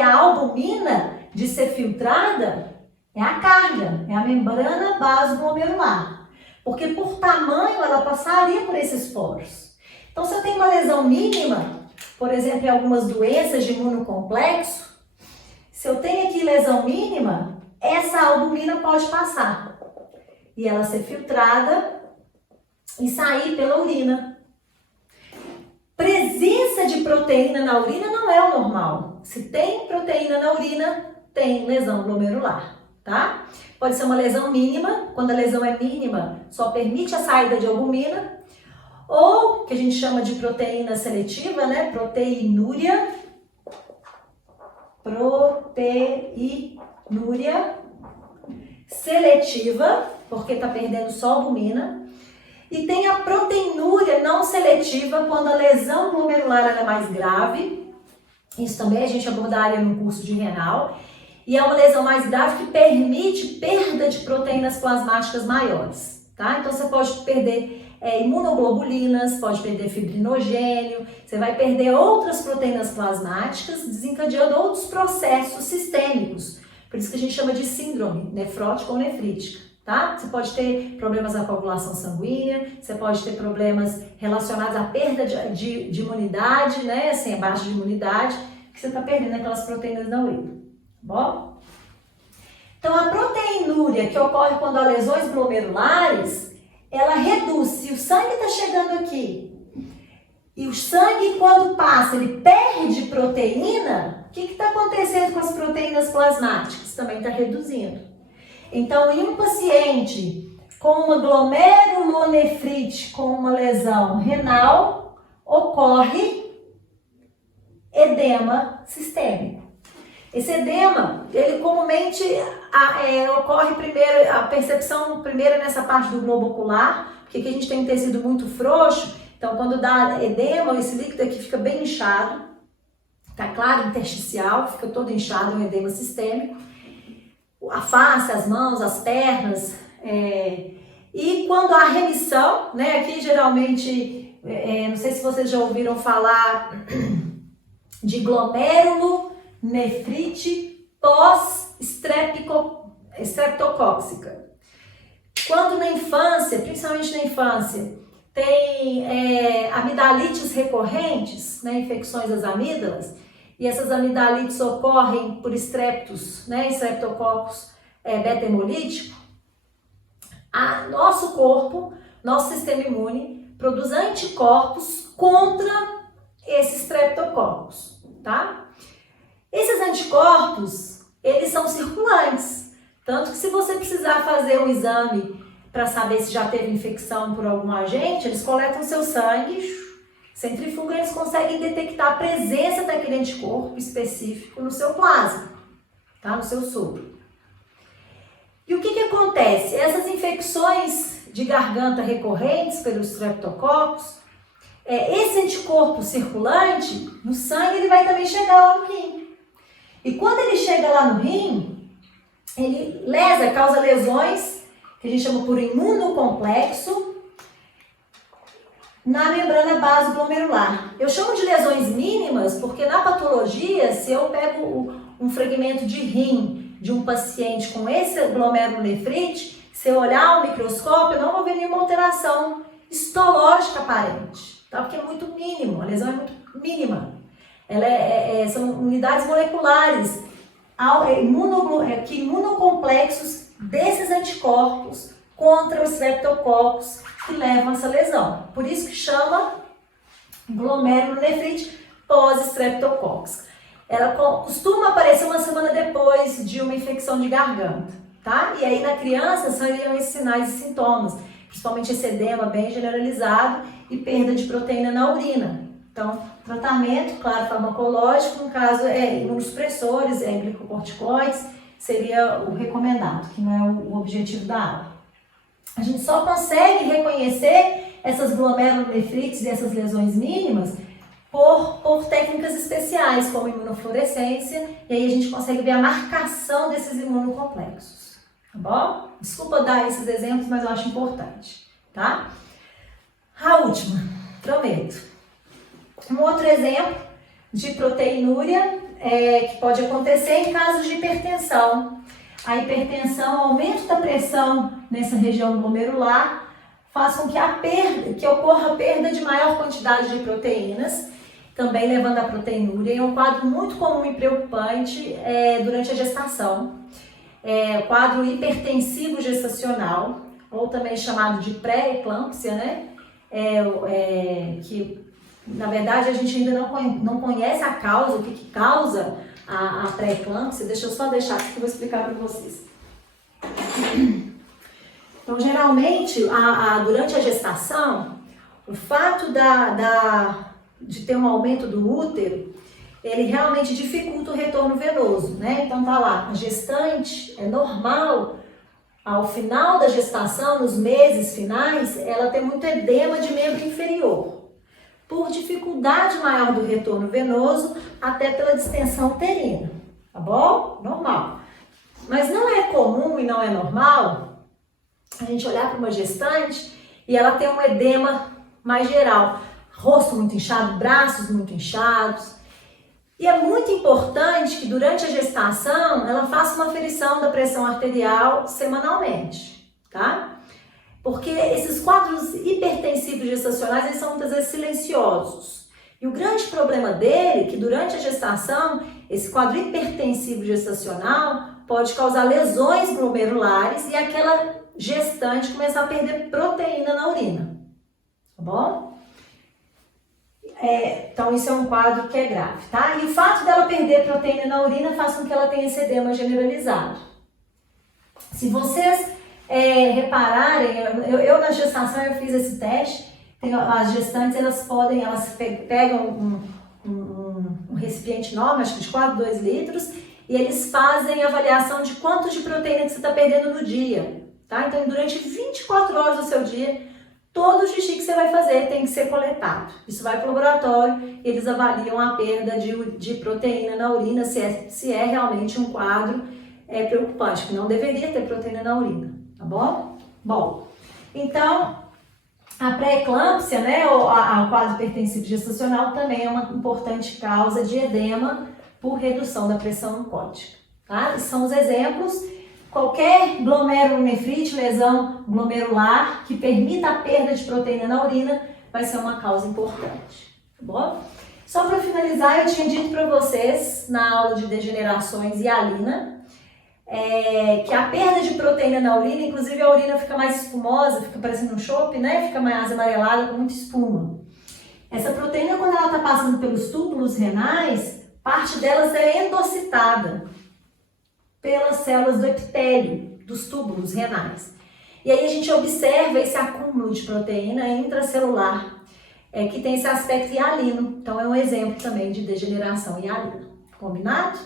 a albumina de ser filtrada é a carga, é a membrana basoglomerular. Porque por tamanho ela passaria por esses poros. Então se eu tenho uma lesão mínima, por exemplo, em algumas doenças de imunocomplexo, se eu tenho aqui lesão mínima, essa albumina pode passar e ela ser filtrada e sair pela urina. Presença de proteína na urina não é o normal. Se tem proteína na urina, tem lesão glomerular, tá? Pode ser uma lesão mínima, quando a lesão é mínima, só permite a saída de albumina, ou que a gente chama de proteína seletiva, né? Proteinúria seletiva, porque está perdendo só albumina. E tem a proteinúria não seletiva, quando a lesão glomerular é mais grave. Isso também a gente abordaria no curso de renal. E é uma lesão mais grave que permite perda de proteínas plasmáticas maiores, tá? Então você pode perder imunoglobulinas, pode perder fibrinogênio, você vai perder outras proteínas plasmáticas, desencadeando outros processos sistêmicos. Por isso que a gente chama de síndrome nefrótica ou nefrítica, tá? Você pode ter problemas na coagulação sanguínea, você pode ter problemas relacionados à perda de imunidade, né? Assim, a baixa de imunidade, que você está perdendo aquelas proteínas na urina, tá bom? Então, a proteinúria que ocorre quando há lesões glomerulares, ela reduz. Se o sangue está chegando aqui e o sangue, quando passa, ele perde proteína, o que está acontecendo com as proteínas plasmáticas? Também está reduzindo. Então, em um paciente com uma glomerulonefrite, com uma lesão renal, ocorre edema sistêmico. Esse edema, ele comumente ocorre primeiro, a percepção primeiro nessa parte do globo ocular, porque aqui a gente tem um tecido muito frouxo, então quando dá edema, esse líquido aqui fica bem inchado, tá claro, intersticial, fica todo inchado, é um edema sistêmico, a face, as mãos, as pernas, e quando há remissão, né, aqui geralmente, não sei se vocês já ouviram falar de glomerulonefrite pós-estreptocóxica. Quando na infância, principalmente na infância, tem amidalites recorrentes, né, infecções das amígdalas, e essas amidalites ocorrem por estreptos, né, estreptococos beta-hemolítico, nosso corpo, nosso sistema imune, produz anticorpos contra esses estreptococos, tá? Esses anticorpos, eles são circulantes, tanto que se você precisar fazer um exame para saber se já teve infecção por algum agente, eles coletam seu sangue, centrifugam, eles conseguem detectar a presença daquele anticorpo específico no seu plasma, tá? No seu soro. E o que acontece? Essas infecções de garganta recorrentes pelos streptococos, esse anticorpo circulante no sangue, ele vai também chegar lá no rim. E quando ele chega lá no rim, ele causa lesões, que a gente chama por imunocomplexo, na membrana basoglomerular. Eu chamo de lesões mínimas porque na patologia, se eu pego um fragmento de rim de um paciente com esse glomerulonefrite, se eu olhar ao microscópio, eu não vou ver nenhuma alteração histológica aparente, tá? Porque é muito mínimo, a lesão é muito mínima. São unidades moleculares imunocomplexos desses anticorpos contra os streptococos que levam a essa lesão. Por isso que chama glomerulonefrite pós-streptocócica. Ela costuma aparecer uma semana depois de uma infecção de garganta, tá? E aí na criança seriam esses sinais e sintomas, principalmente esse edema bem generalizado e perda de proteína na urina. Então, tratamento, claro, farmacológico, no caso imunossupressores, glicocorticoides, seria o recomendado, que não é o objetivo da aula. A gente só consegue reconhecer essas glomerulonefrites e essas lesões mínimas por técnicas especiais, como imunofluorescência, e aí a gente consegue ver a marcação desses imunocomplexos, tá bom? Desculpa dar esses exemplos, mas eu acho importante, tá? A última, prometo. Um outro exemplo de proteinúria que pode acontecer em casos de hipertensão. A hipertensão, o aumento da pressão nessa região glomerular, faz com que ocorra a perda de maior quantidade de proteínas, também levando à proteinúria. É um quadro muito comum e preocupante durante a gestação. O quadro hipertensivo gestacional, ou também chamado de pré-eclâmpsia, né? Que na verdade a gente ainda não conhece a causa, o que causa a pré-eclâmpsia. Deixa eu só deixar aqui que eu vou explicar para vocês. Então, geralmente, durante a gestação, o fato de ter um aumento do útero, ele realmente dificulta o retorno venoso, né? Então tá lá, a gestante é normal, ao final da gestação, nos meses finais, ela tem muito edema de membro inferior, por dificuldade maior do retorno venoso, até pela distensão uterina, tá bom? Normal. Mas não é comum e não é normal a gente olhar para uma gestante e ela ter um edema mais geral, rosto muito inchado, braços muito inchados. E é muito importante que durante a gestação ela faça uma aferição da pressão arterial semanalmente, tá? Porque esses quadros hipertensivos gestacionais, eles são muitas vezes silenciosos. E o grande problema dele é que durante a gestação, esse quadro hipertensivo gestacional pode causar lesões glomerulares e aquela gestante começar a perder proteína na urina, tá bom? Então isso é um quadro que é grave, tá? E o fato dela perder proteína na urina faz com que ela tenha esse edema generalizado. Se vocês repararem, eu na gestação eu fiz esse teste, as gestantes elas pegam um recipiente enorme, acho que de 4, 2 litros, e eles fazem avaliação de quanto de proteína que você está perdendo no dia, tá? Então durante 24 horas do seu dia, todo o xixi que você vai fazer tem que ser coletado. Isso vai para o laboratório e eles avaliam a perda de proteína na urina, se é realmente um quadro preocupante, que não deveria ter proteína na urina, tá bom? Bom, então a pré-eclâmpsia, né, ou o quadro hipertensivo gestacional também é uma importante causa de edema por redução da pressão oncótica, tá? Esses são os exemplos. Qualquer glomerulonefrite, lesão glomerular que permita a perda de proteína na urina vai ser uma causa importante, tá bom? Só para finalizar, eu tinha dito para vocês na aula de degenerações e hialina que a perda de proteína na urina, inclusive a urina fica mais espumosa, fica parecendo um chope, né? Fica mais amarelada com muita espuma. Essa proteína, quando ela está passando pelos túbulos renais, parte delas é endocitada pelas células do epitélio dos túbulos renais. E aí a gente observa esse acúmulo de proteína intracelular, que tem esse aspecto hialino. Então é um exemplo também de degeneração hialina. Combinado?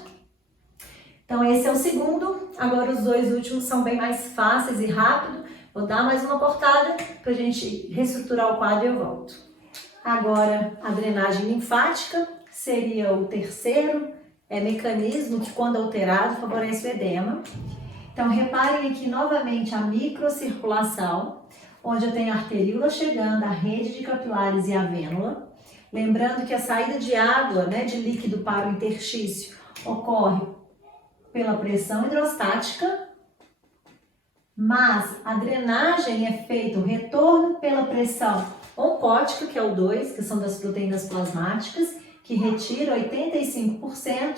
Então esse é o segundo. Agora os dois últimos são bem mais fáceis e rápidos. Vou dar mais uma cortada para a gente reestruturar o quadro e eu volto. Agora a drenagem linfática seria o terceiro mecanismo que, quando alterado, favorece o edema. Então, reparem aqui novamente a microcirculação, onde eu tenho a arteríola chegando, a rede de capilares e a vênula. Lembrando que a saída de água, né, de líquido para o interstício, ocorre pela pressão hidrostática, mas a drenagem é feita, o retorno pela pressão oncótica, que é o 2, que são das proteínas plasmáticas, que retira 85%,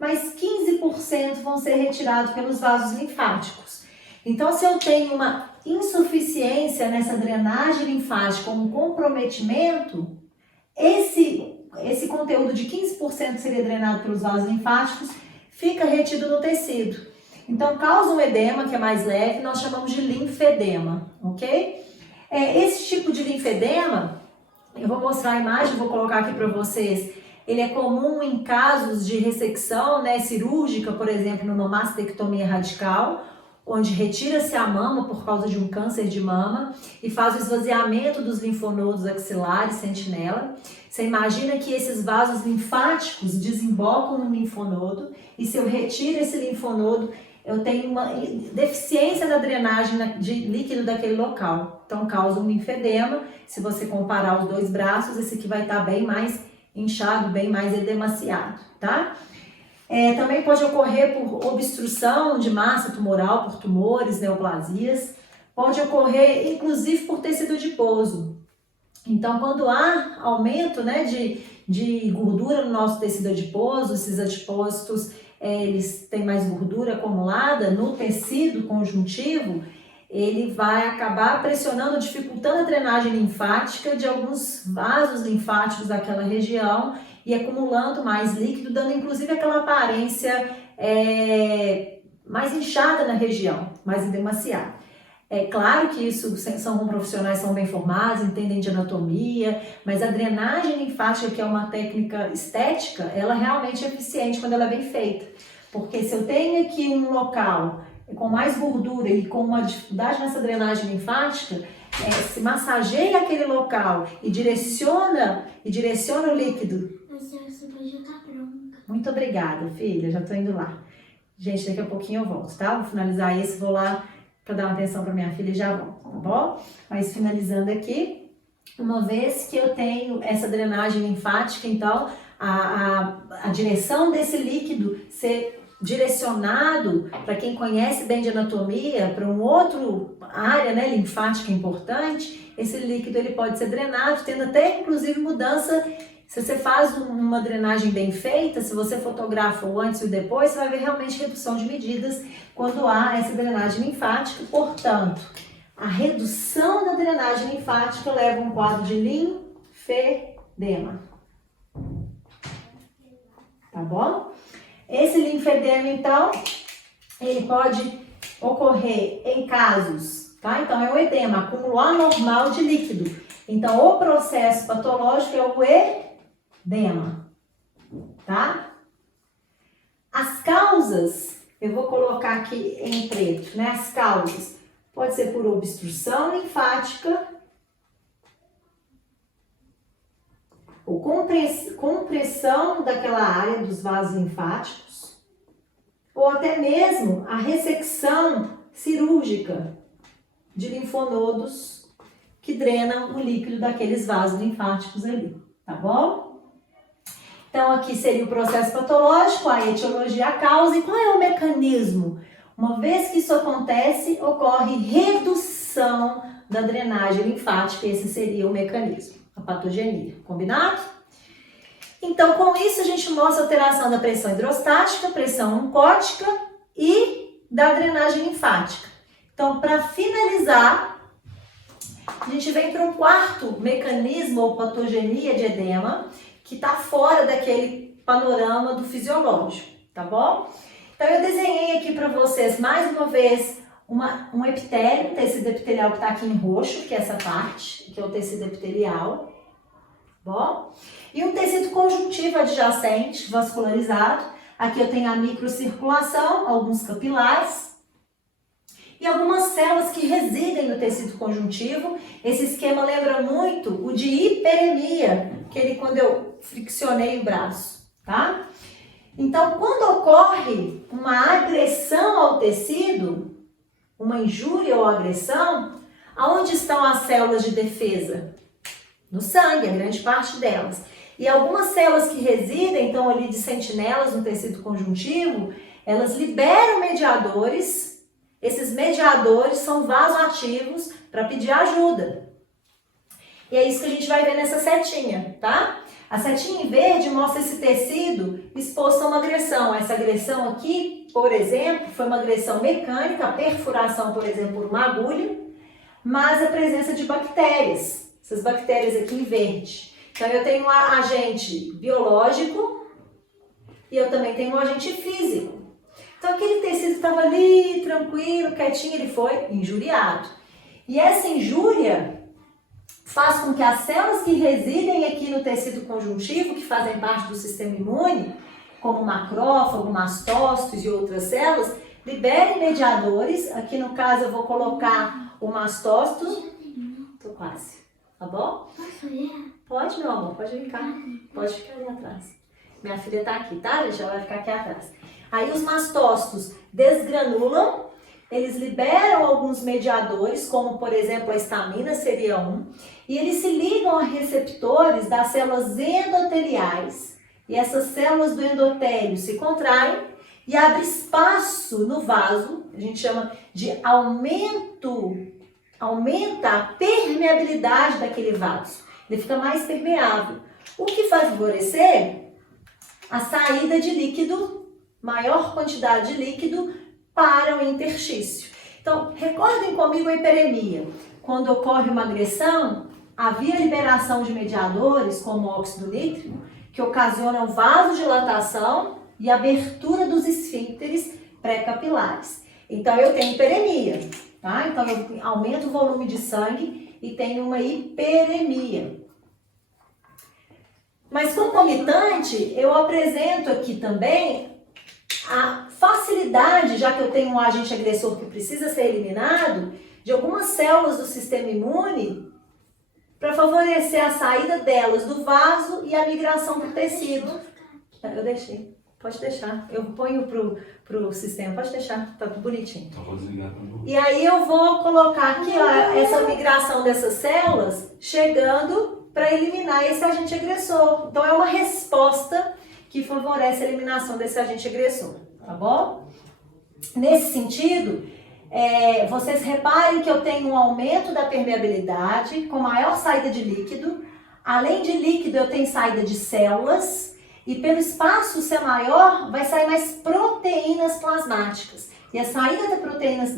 mas 15% vão ser retirados pelos vasos linfáticos. Então, se eu tenho uma insuficiência nessa drenagem linfática, um comprometimento, esse conteúdo de 15% que seria drenado pelos vasos linfáticos fica retido no tecido. Então, causa um edema que é mais leve, nós chamamos de linfedema, ok? Esse tipo de linfedema, eu vou mostrar a imagem, vou colocar aqui para vocês. ele é comum em casos de ressecção, né, cirúrgica, por exemplo, numa mastectomia radical, onde retira-se a mama por causa de um câncer de mama e faz o esvaziamento dos linfonodos axilares, sentinela. Você imagina que esses vasos linfáticos desembocam no linfonodo e se eu retiro esse linfonodo, eu tenho uma deficiência da drenagem de líquido daquele local. Então causa um linfedema. Se você comparar os dois braços, esse aqui vai estar bem mais inchado, bem mais edemaciado, tá? Também pode ocorrer por obstrução de massa tumoral, por tumores, neoplasias. Pode ocorrer, inclusive, por tecido adiposo. Então, quando há aumento, né, de gordura no nosso tecido adiposo, esses adipócitos, eles têm mais gordura acumulada no tecido conjuntivo, ele vai acabar pressionando, dificultando a drenagem linfática de alguns vasos linfáticos daquela região e acumulando mais líquido, dando inclusive aquela aparência mais inchada na região, mais edemaciada. É claro que isso são com profissionais que são bem formados, entendem de anatomia, mas a drenagem linfática, que é uma técnica estética, ela realmente é eficiente quando ela é bem feita. Porque se eu tenho aqui um local com mais gordura e com uma dificuldade nessa drenagem linfática, se massageia aquele local e direciona o líquido. Você já tá pronta. Muito obrigada, filha, já tô indo lá. Gente, daqui a pouquinho eu volto, tá? Vou finalizar esse, vou lá para dar uma atenção para minha filha e já volto, tá bom? Mas finalizando aqui, uma vez que eu tenho essa drenagem linfática, então a direção desse líquido ser direcionado, para quem conhece bem de anatomia, para um outro área, né, linfática importante, esse líquido ele pode ser drenado, tendo até inclusive mudança. Se você faz uma drenagem bem feita, se você fotografa o antes e o depois, você vai ver realmente redução de medidas quando há essa drenagem linfática. Portanto, a redução da drenagem linfática leva a um quadro de linfedema. Tá bom? Esse linfedema, então, ele pode ocorrer em casos, tá? Então, é um edema, acúmulo anormal de líquido. Então, o processo patológico é o edema, tá? As causas, eu vou colocar aqui em preto, né? As causas, pode ser por obstrução linfática, ou compressão daquela área dos vasos linfáticos, ou até mesmo a ressecção cirúrgica de linfonodos que drenam o líquido daqueles vasos linfáticos ali, tá bom? Então aqui seria o processo patológico, a etiologia, a causa e qual é o mecanismo? Uma vez que isso acontece, ocorre redução da drenagem linfática, esse seria o mecanismo. A patogenia, combinado? Então, com isso, a gente mostra a alteração da pressão hidrostática, pressão oncótica e da drenagem linfática. Então, para finalizar, a gente vem para um quarto mecanismo ou patogenia de edema, que está fora daquele panorama do fisiológico, tá bom? Então, eu desenhei aqui para vocês, mais uma vez, um epitélio, um tecido epitelial que está aqui em roxo, que é essa parte, que é o tecido epitelial, bom? E um tecido conjuntivo adjacente, vascularizado. Aqui eu tenho a microcirculação, alguns capilares e algumas células que residem no tecido conjuntivo. Esse esquema lembra muito o de hiperemia, quando eu friccionei o braço, tá? Então, quando ocorre uma agressão ao tecido, uma injúria ou agressão, aonde estão as células de defesa? No sangue, a grande parte delas. E algumas células que residem, então ali de sentinelas no tecido conjuntivo, elas liberam mediadores. Esses mediadores são vasoativos para pedir ajuda. E é isso que a gente vai ver nessa setinha, tá? A setinha em verde mostra esse tecido exposto a uma agressão. Essa agressão aqui, por exemplo, foi uma agressão mecânica, a perfuração, por exemplo, por uma agulha, mas a presença de bactérias. Essas bactérias aqui em verde. Então, eu tenho um agente biológico e eu também tenho um agente físico. Então, aquele tecido estava ali, tranquilo, quietinho, ele foi injuriado. E essa injúria faz com que as células que residem aqui no tecido conjuntivo, que fazem parte do sistema imune, como macrófago, mastócitos e outras células, liberem mediadores. Aqui no caso eu vou colocar o mastócito. Tô quase, tá bom? Posso olhar? Pode, meu amor, pode vir cá. Pode ficar ali atrás. Minha filha tá aqui, tá? Ela vai ficar aqui atrás. Aí os mastócitos desgranulam, eles liberam alguns mediadores, como por exemplo a histamina seria um, e eles se ligam a receptores das células endoteliais. E essas células do endotélio se contraem e abre espaço no vaso, a gente chama de aumenta a permeabilidade daquele vaso. Ele fica mais permeável, o que vai favorecer a saída de líquido, maior quantidade de líquido para o interstício. Então, recordem comigo a hiperemia. Quando ocorre uma agressão, havia liberação de mediadores, como o óxido nítrico, que ocasionam vasodilatação e abertura dos esfíncteres pré-capilares. Então, eu tenho hiperemia, tá? Então, eu aumento o volume de sangue e tenho uma hiperemia. Mas, concomitante, eu apresento aqui também a facilidade, já que eu tenho um agente agressor que precisa ser eliminado, de algumas células do sistema imune para favorecer a saída delas do vaso e a migração para o tecido. Eu deixei. Pode deixar. Eu ponho pro sistema. Pode deixar. Tá tudo bonitinho. E aí eu vou colocar aqui ó, essa migração dessas células chegando para eliminar esse agente agressor. Então é uma resposta que favorece a eliminação desse agente agressor. Tá bom? Nesse sentido, vocês reparem que eu tenho um aumento da permeabilidade com maior saída de líquido. Além de líquido, eu tenho saída de células. E pelo espaço ser maior, vai sair mais proteínas plasmáticas. E a saída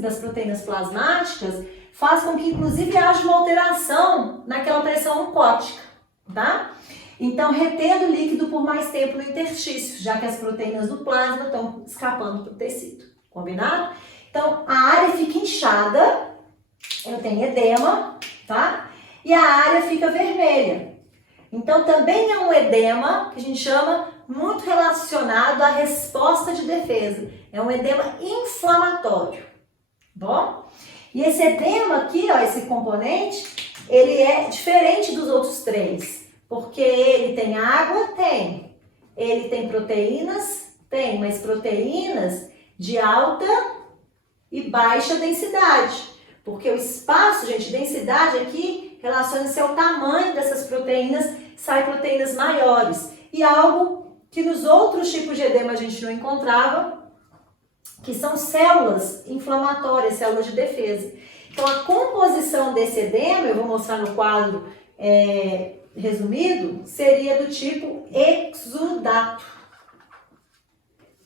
das proteínas plasmáticas faz com que, inclusive, haja uma alteração naquela pressão oncótica, tá? Então, retendo líquido por mais tempo no interstício, já que as proteínas do plasma estão escapando para o tecido. Combinado? Então, a área fica inchada, eu tenho edema, tá? E a área fica vermelha. Então, também é um edema que a gente chama muito relacionado à resposta de defesa. É um edema inflamatório, bom? E esse edema aqui, ó, esse componente, ele é diferente dos outros três. Porque ele tem água? Tem. Ele tem proteínas? Tem, mas proteínas de alta e baixa densidade. Porque o espaço, gente, densidade aqui relaciona-se ao tamanho dessas proteínas, sai proteínas maiores. E algo que nos outros tipos de edema a gente não encontrava, que são células inflamatórias, células de defesa. Então, a composição desse edema, eu vou mostrar no quadro resumido, seria do tipo exudato.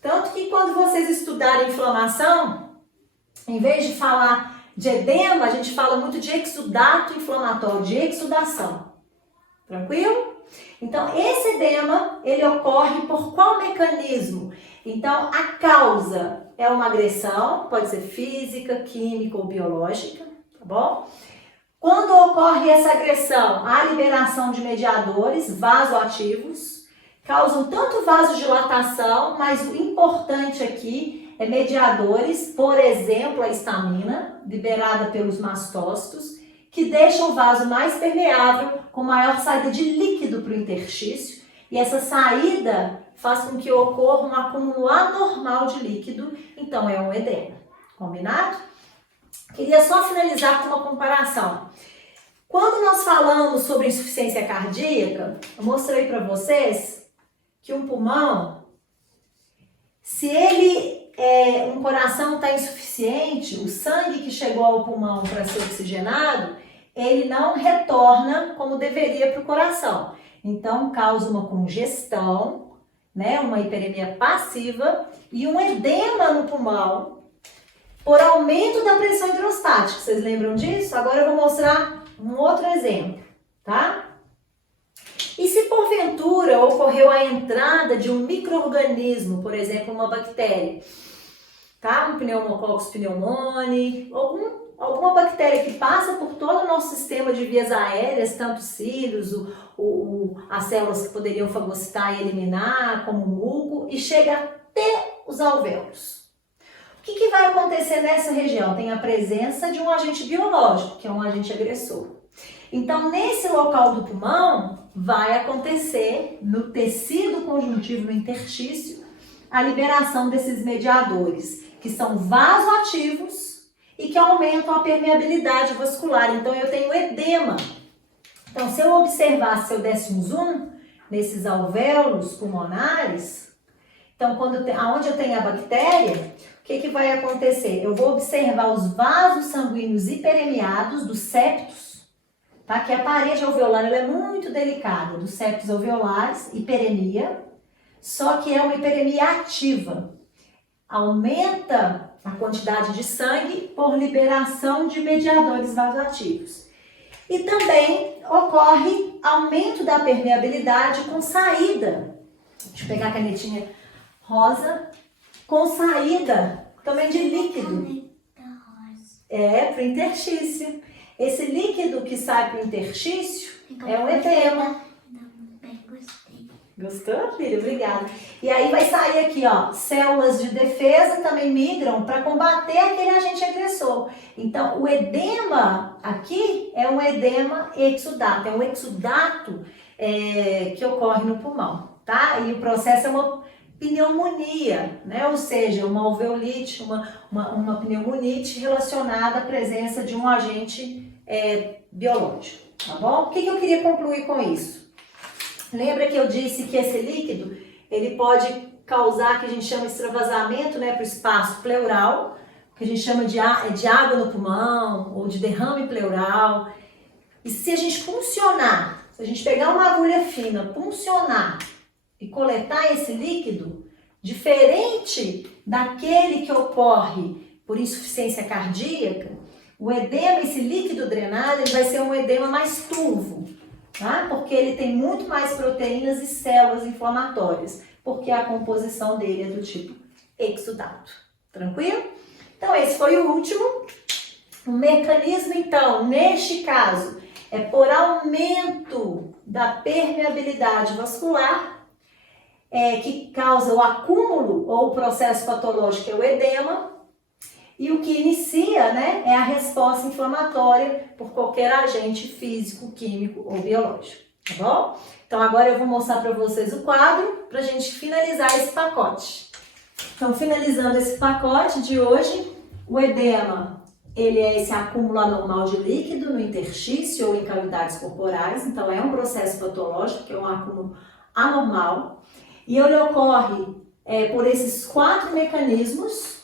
Tanto que quando vocês estudarem inflamação, em vez de falar de edema, a gente fala muito de exudato inflamatório, de exudação. Tranquilo? Então, esse edema, ele ocorre por qual mecanismo? Então, a causa é uma agressão, pode ser física, química ou biológica, tá bom? Quando ocorre essa agressão, há liberação de mediadores vasoativos, causam tanto vasodilatação, mas o importante aqui é mediadores, por exemplo, a histamina, liberada pelos mastócitos, que deixam o vaso mais permeável, com maior saída de líquido para o interstício, e essa saída faz com que ocorra um acúmulo anormal de líquido, então é um edema. Combinado? Queria só finalizar com uma comparação. Quando nós falamos sobre insuficiência cardíaca, eu mostrei para vocês que um pulmão, se um coração está insuficiente, o sangue que chegou ao pulmão para ser oxigenado, ele não retorna como deveria para o coração. Então, causa uma congestão, né, uma hiperemia passiva e um edema no pulmão por aumento da pressão hidrostática. Vocês lembram disso? Agora eu vou mostrar um outro exemplo, tá? E se porventura ocorreu a entrada de um micro-organismo, por exemplo, uma bactéria, tá? Um Pneumococcus pneumoniae, algum alguma bactéria que passa por todo o nosso sistema de vias aéreas, tanto cílios, as células que poderiam fagocitar e eliminar, como o muco, e chega até os alvéolos. O que vai acontecer nessa região? Tem a presença de um agente biológico, que é um agente agressor. Então, nesse local do pulmão, vai acontecer no tecido conjuntivo, no interstício, a liberação desses mediadores, que são vasoativos e que aumentam a permeabilidade vascular. Então, eu tenho edema. Então, se eu observar, se eu desse um zoom nesses alvéolos pulmonares, então, onde eu tenho a bactéria, o que vai acontecer? Eu vou observar os vasos sanguíneos hiperemiados dos septos, tá? Que a parede alveolar ela é muito delicada, dos septos alveolares, hiperemia, só que é uma hiperemia ativa. Aumenta a quantidade de sangue por liberação de mediadores vasoativos. E também ocorre aumento da permeabilidade com saída. Deixa eu pegar a canetinha rosa. Com saída também de líquido. Para o interstício. Esse líquido que sai para o interstício é um edema. Gostou, filho? Obrigada. E aí vai sair aqui, ó, células de defesa também migram para combater aquele agente agressor. Então, o edema aqui é um edema exudato, é um exudato que ocorre no pulmão, tá? E o processo é uma pneumonia, né? Ou seja, uma alveolite, uma pneumonite relacionada à presença de um agente biológico, tá bom? O que eu queria concluir com isso? Lembra que eu disse que esse líquido, ele pode causar, que a gente chama de extravasamento, né, para o espaço pleural, que a gente chama de água no pulmão, ou de derrame pleural. E se a gente puncionar, se a gente pegar uma agulha fina, puncionar e coletar esse líquido, diferente daquele que ocorre por insuficiência cardíaca, o edema, esse líquido drenado, ele vai ser um edema mais turvo. Tá? Porque ele tem muito mais proteínas e células inflamatórias, porque a composição dele é do tipo exudato. Tranquilo? Então, esse foi o último. O mecanismo, então, neste caso, é por aumento da permeabilidade vascular, que causa o acúmulo ou o processo patológico, que é o edema. E o que inicia, né, é a resposta inflamatória por qualquer agente físico, químico ou biológico, tá bom? Então agora eu vou mostrar para vocês o quadro para a gente finalizar esse pacote. Então, finalizando esse pacote de hoje, o edema, ele é esse acúmulo anormal de líquido no interstício ou em cavidades corporais, então é um processo patológico, que é um acúmulo anormal, e ele ocorre por esses 4 mecanismos.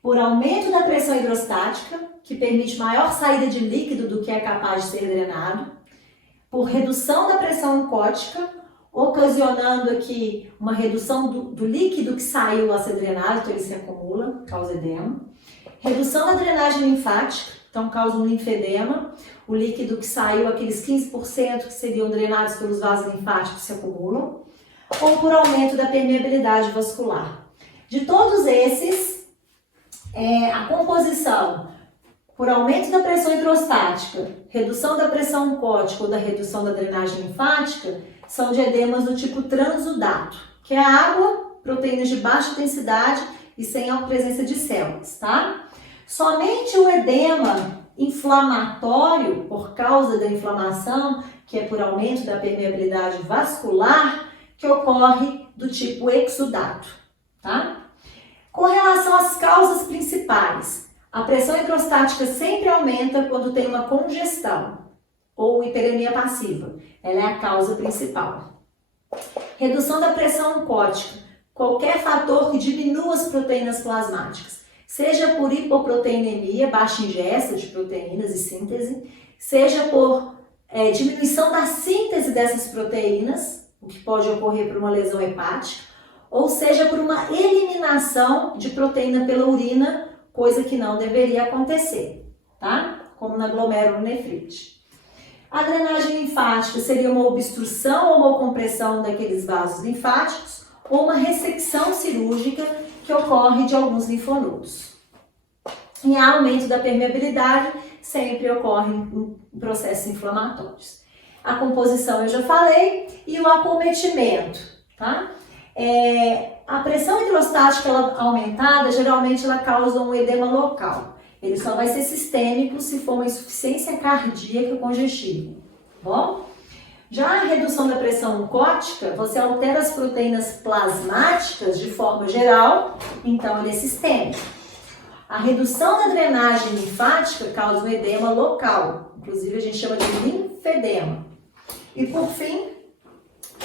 Por aumento da pressão hidrostática, que permite maior saída de líquido do que é capaz de ser drenado, por redução da pressão oncótica, ocasionando aqui uma redução do líquido que saiu a ser drenado, então ele se acumula, causa edema. Redução da drenagem linfática, então causa um linfedema, o líquido que saiu, aqueles 15% que seriam drenados pelos vasos linfáticos se acumulam, ou por aumento da permeabilidade vascular. De todos esses, a composição por aumento da pressão hidrostática, redução da pressão oncótica ou da redução da drenagem linfática, são de edemas do tipo transudato, que é água, proteínas de baixa densidade e sem a presença de células, tá? Somente o edema inflamatório, por causa da inflamação, que é por aumento da permeabilidade vascular, que ocorre do tipo exudato, tá? Com relação às causas principais, a pressão hidrostática sempre aumenta quando tem uma congestão ou hiperemia passiva. Ela é a causa principal. Redução da pressão oncótica, qualquer fator que diminua as proteínas plasmáticas, seja por hipoproteinemia, baixa ingesta de proteínas e síntese, seja por diminuição da síntese dessas proteínas, o que pode ocorrer por uma lesão hepática, ou seja, por uma eliminação de proteína pela urina, coisa que não deveria acontecer, tá? Como na glomerulonefrite. A drenagem linfática seria uma obstrução ou uma compressão daqueles vasos linfáticos, ou uma ressecção cirúrgica que ocorre de alguns linfonodos. em aumento da permeabilidade, sempre ocorrem processos inflamatórios. A composição eu já falei e o acometimento, tá? A pressão hidrostática aumentada, geralmente ela causa um edema local. Ele só vai ser sistêmico se for uma insuficiência cardíaca congestiva, tá bom? Já a redução da pressão oncótica, você altera as proteínas plasmáticas de forma geral, então ele é sistêmico. A redução da drenagem linfática causa um edema local, inclusive a gente chama de linfedema. E por fim,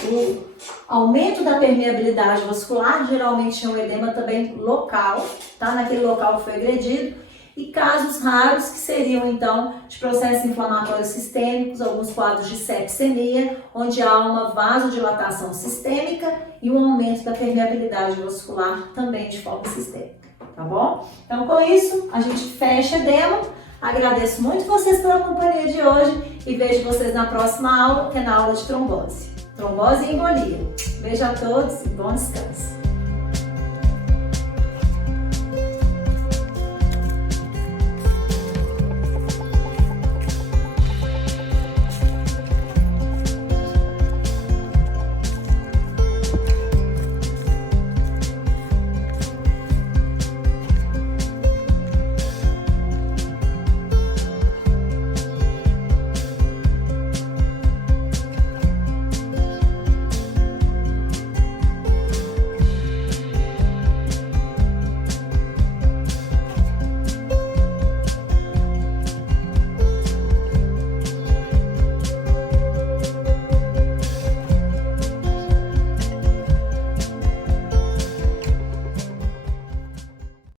o aumento da permeabilidade vascular geralmente é um edema também local, tá? Naquele local que foi agredido. E casos raros que seriam então de processos inflamatórios sistêmicos, alguns quadros de sepsemia, onde há uma vasodilatação sistêmica e um aumento da permeabilidade vascular também de forma sistêmica, tá bom? Então com isso a gente fecha edema. Agradeço muito vocês pela companhia de hoje e vejo vocês na próxima aula, que é na aula de trombose. Trombose e embolia. Beijo a todos e bom descanso.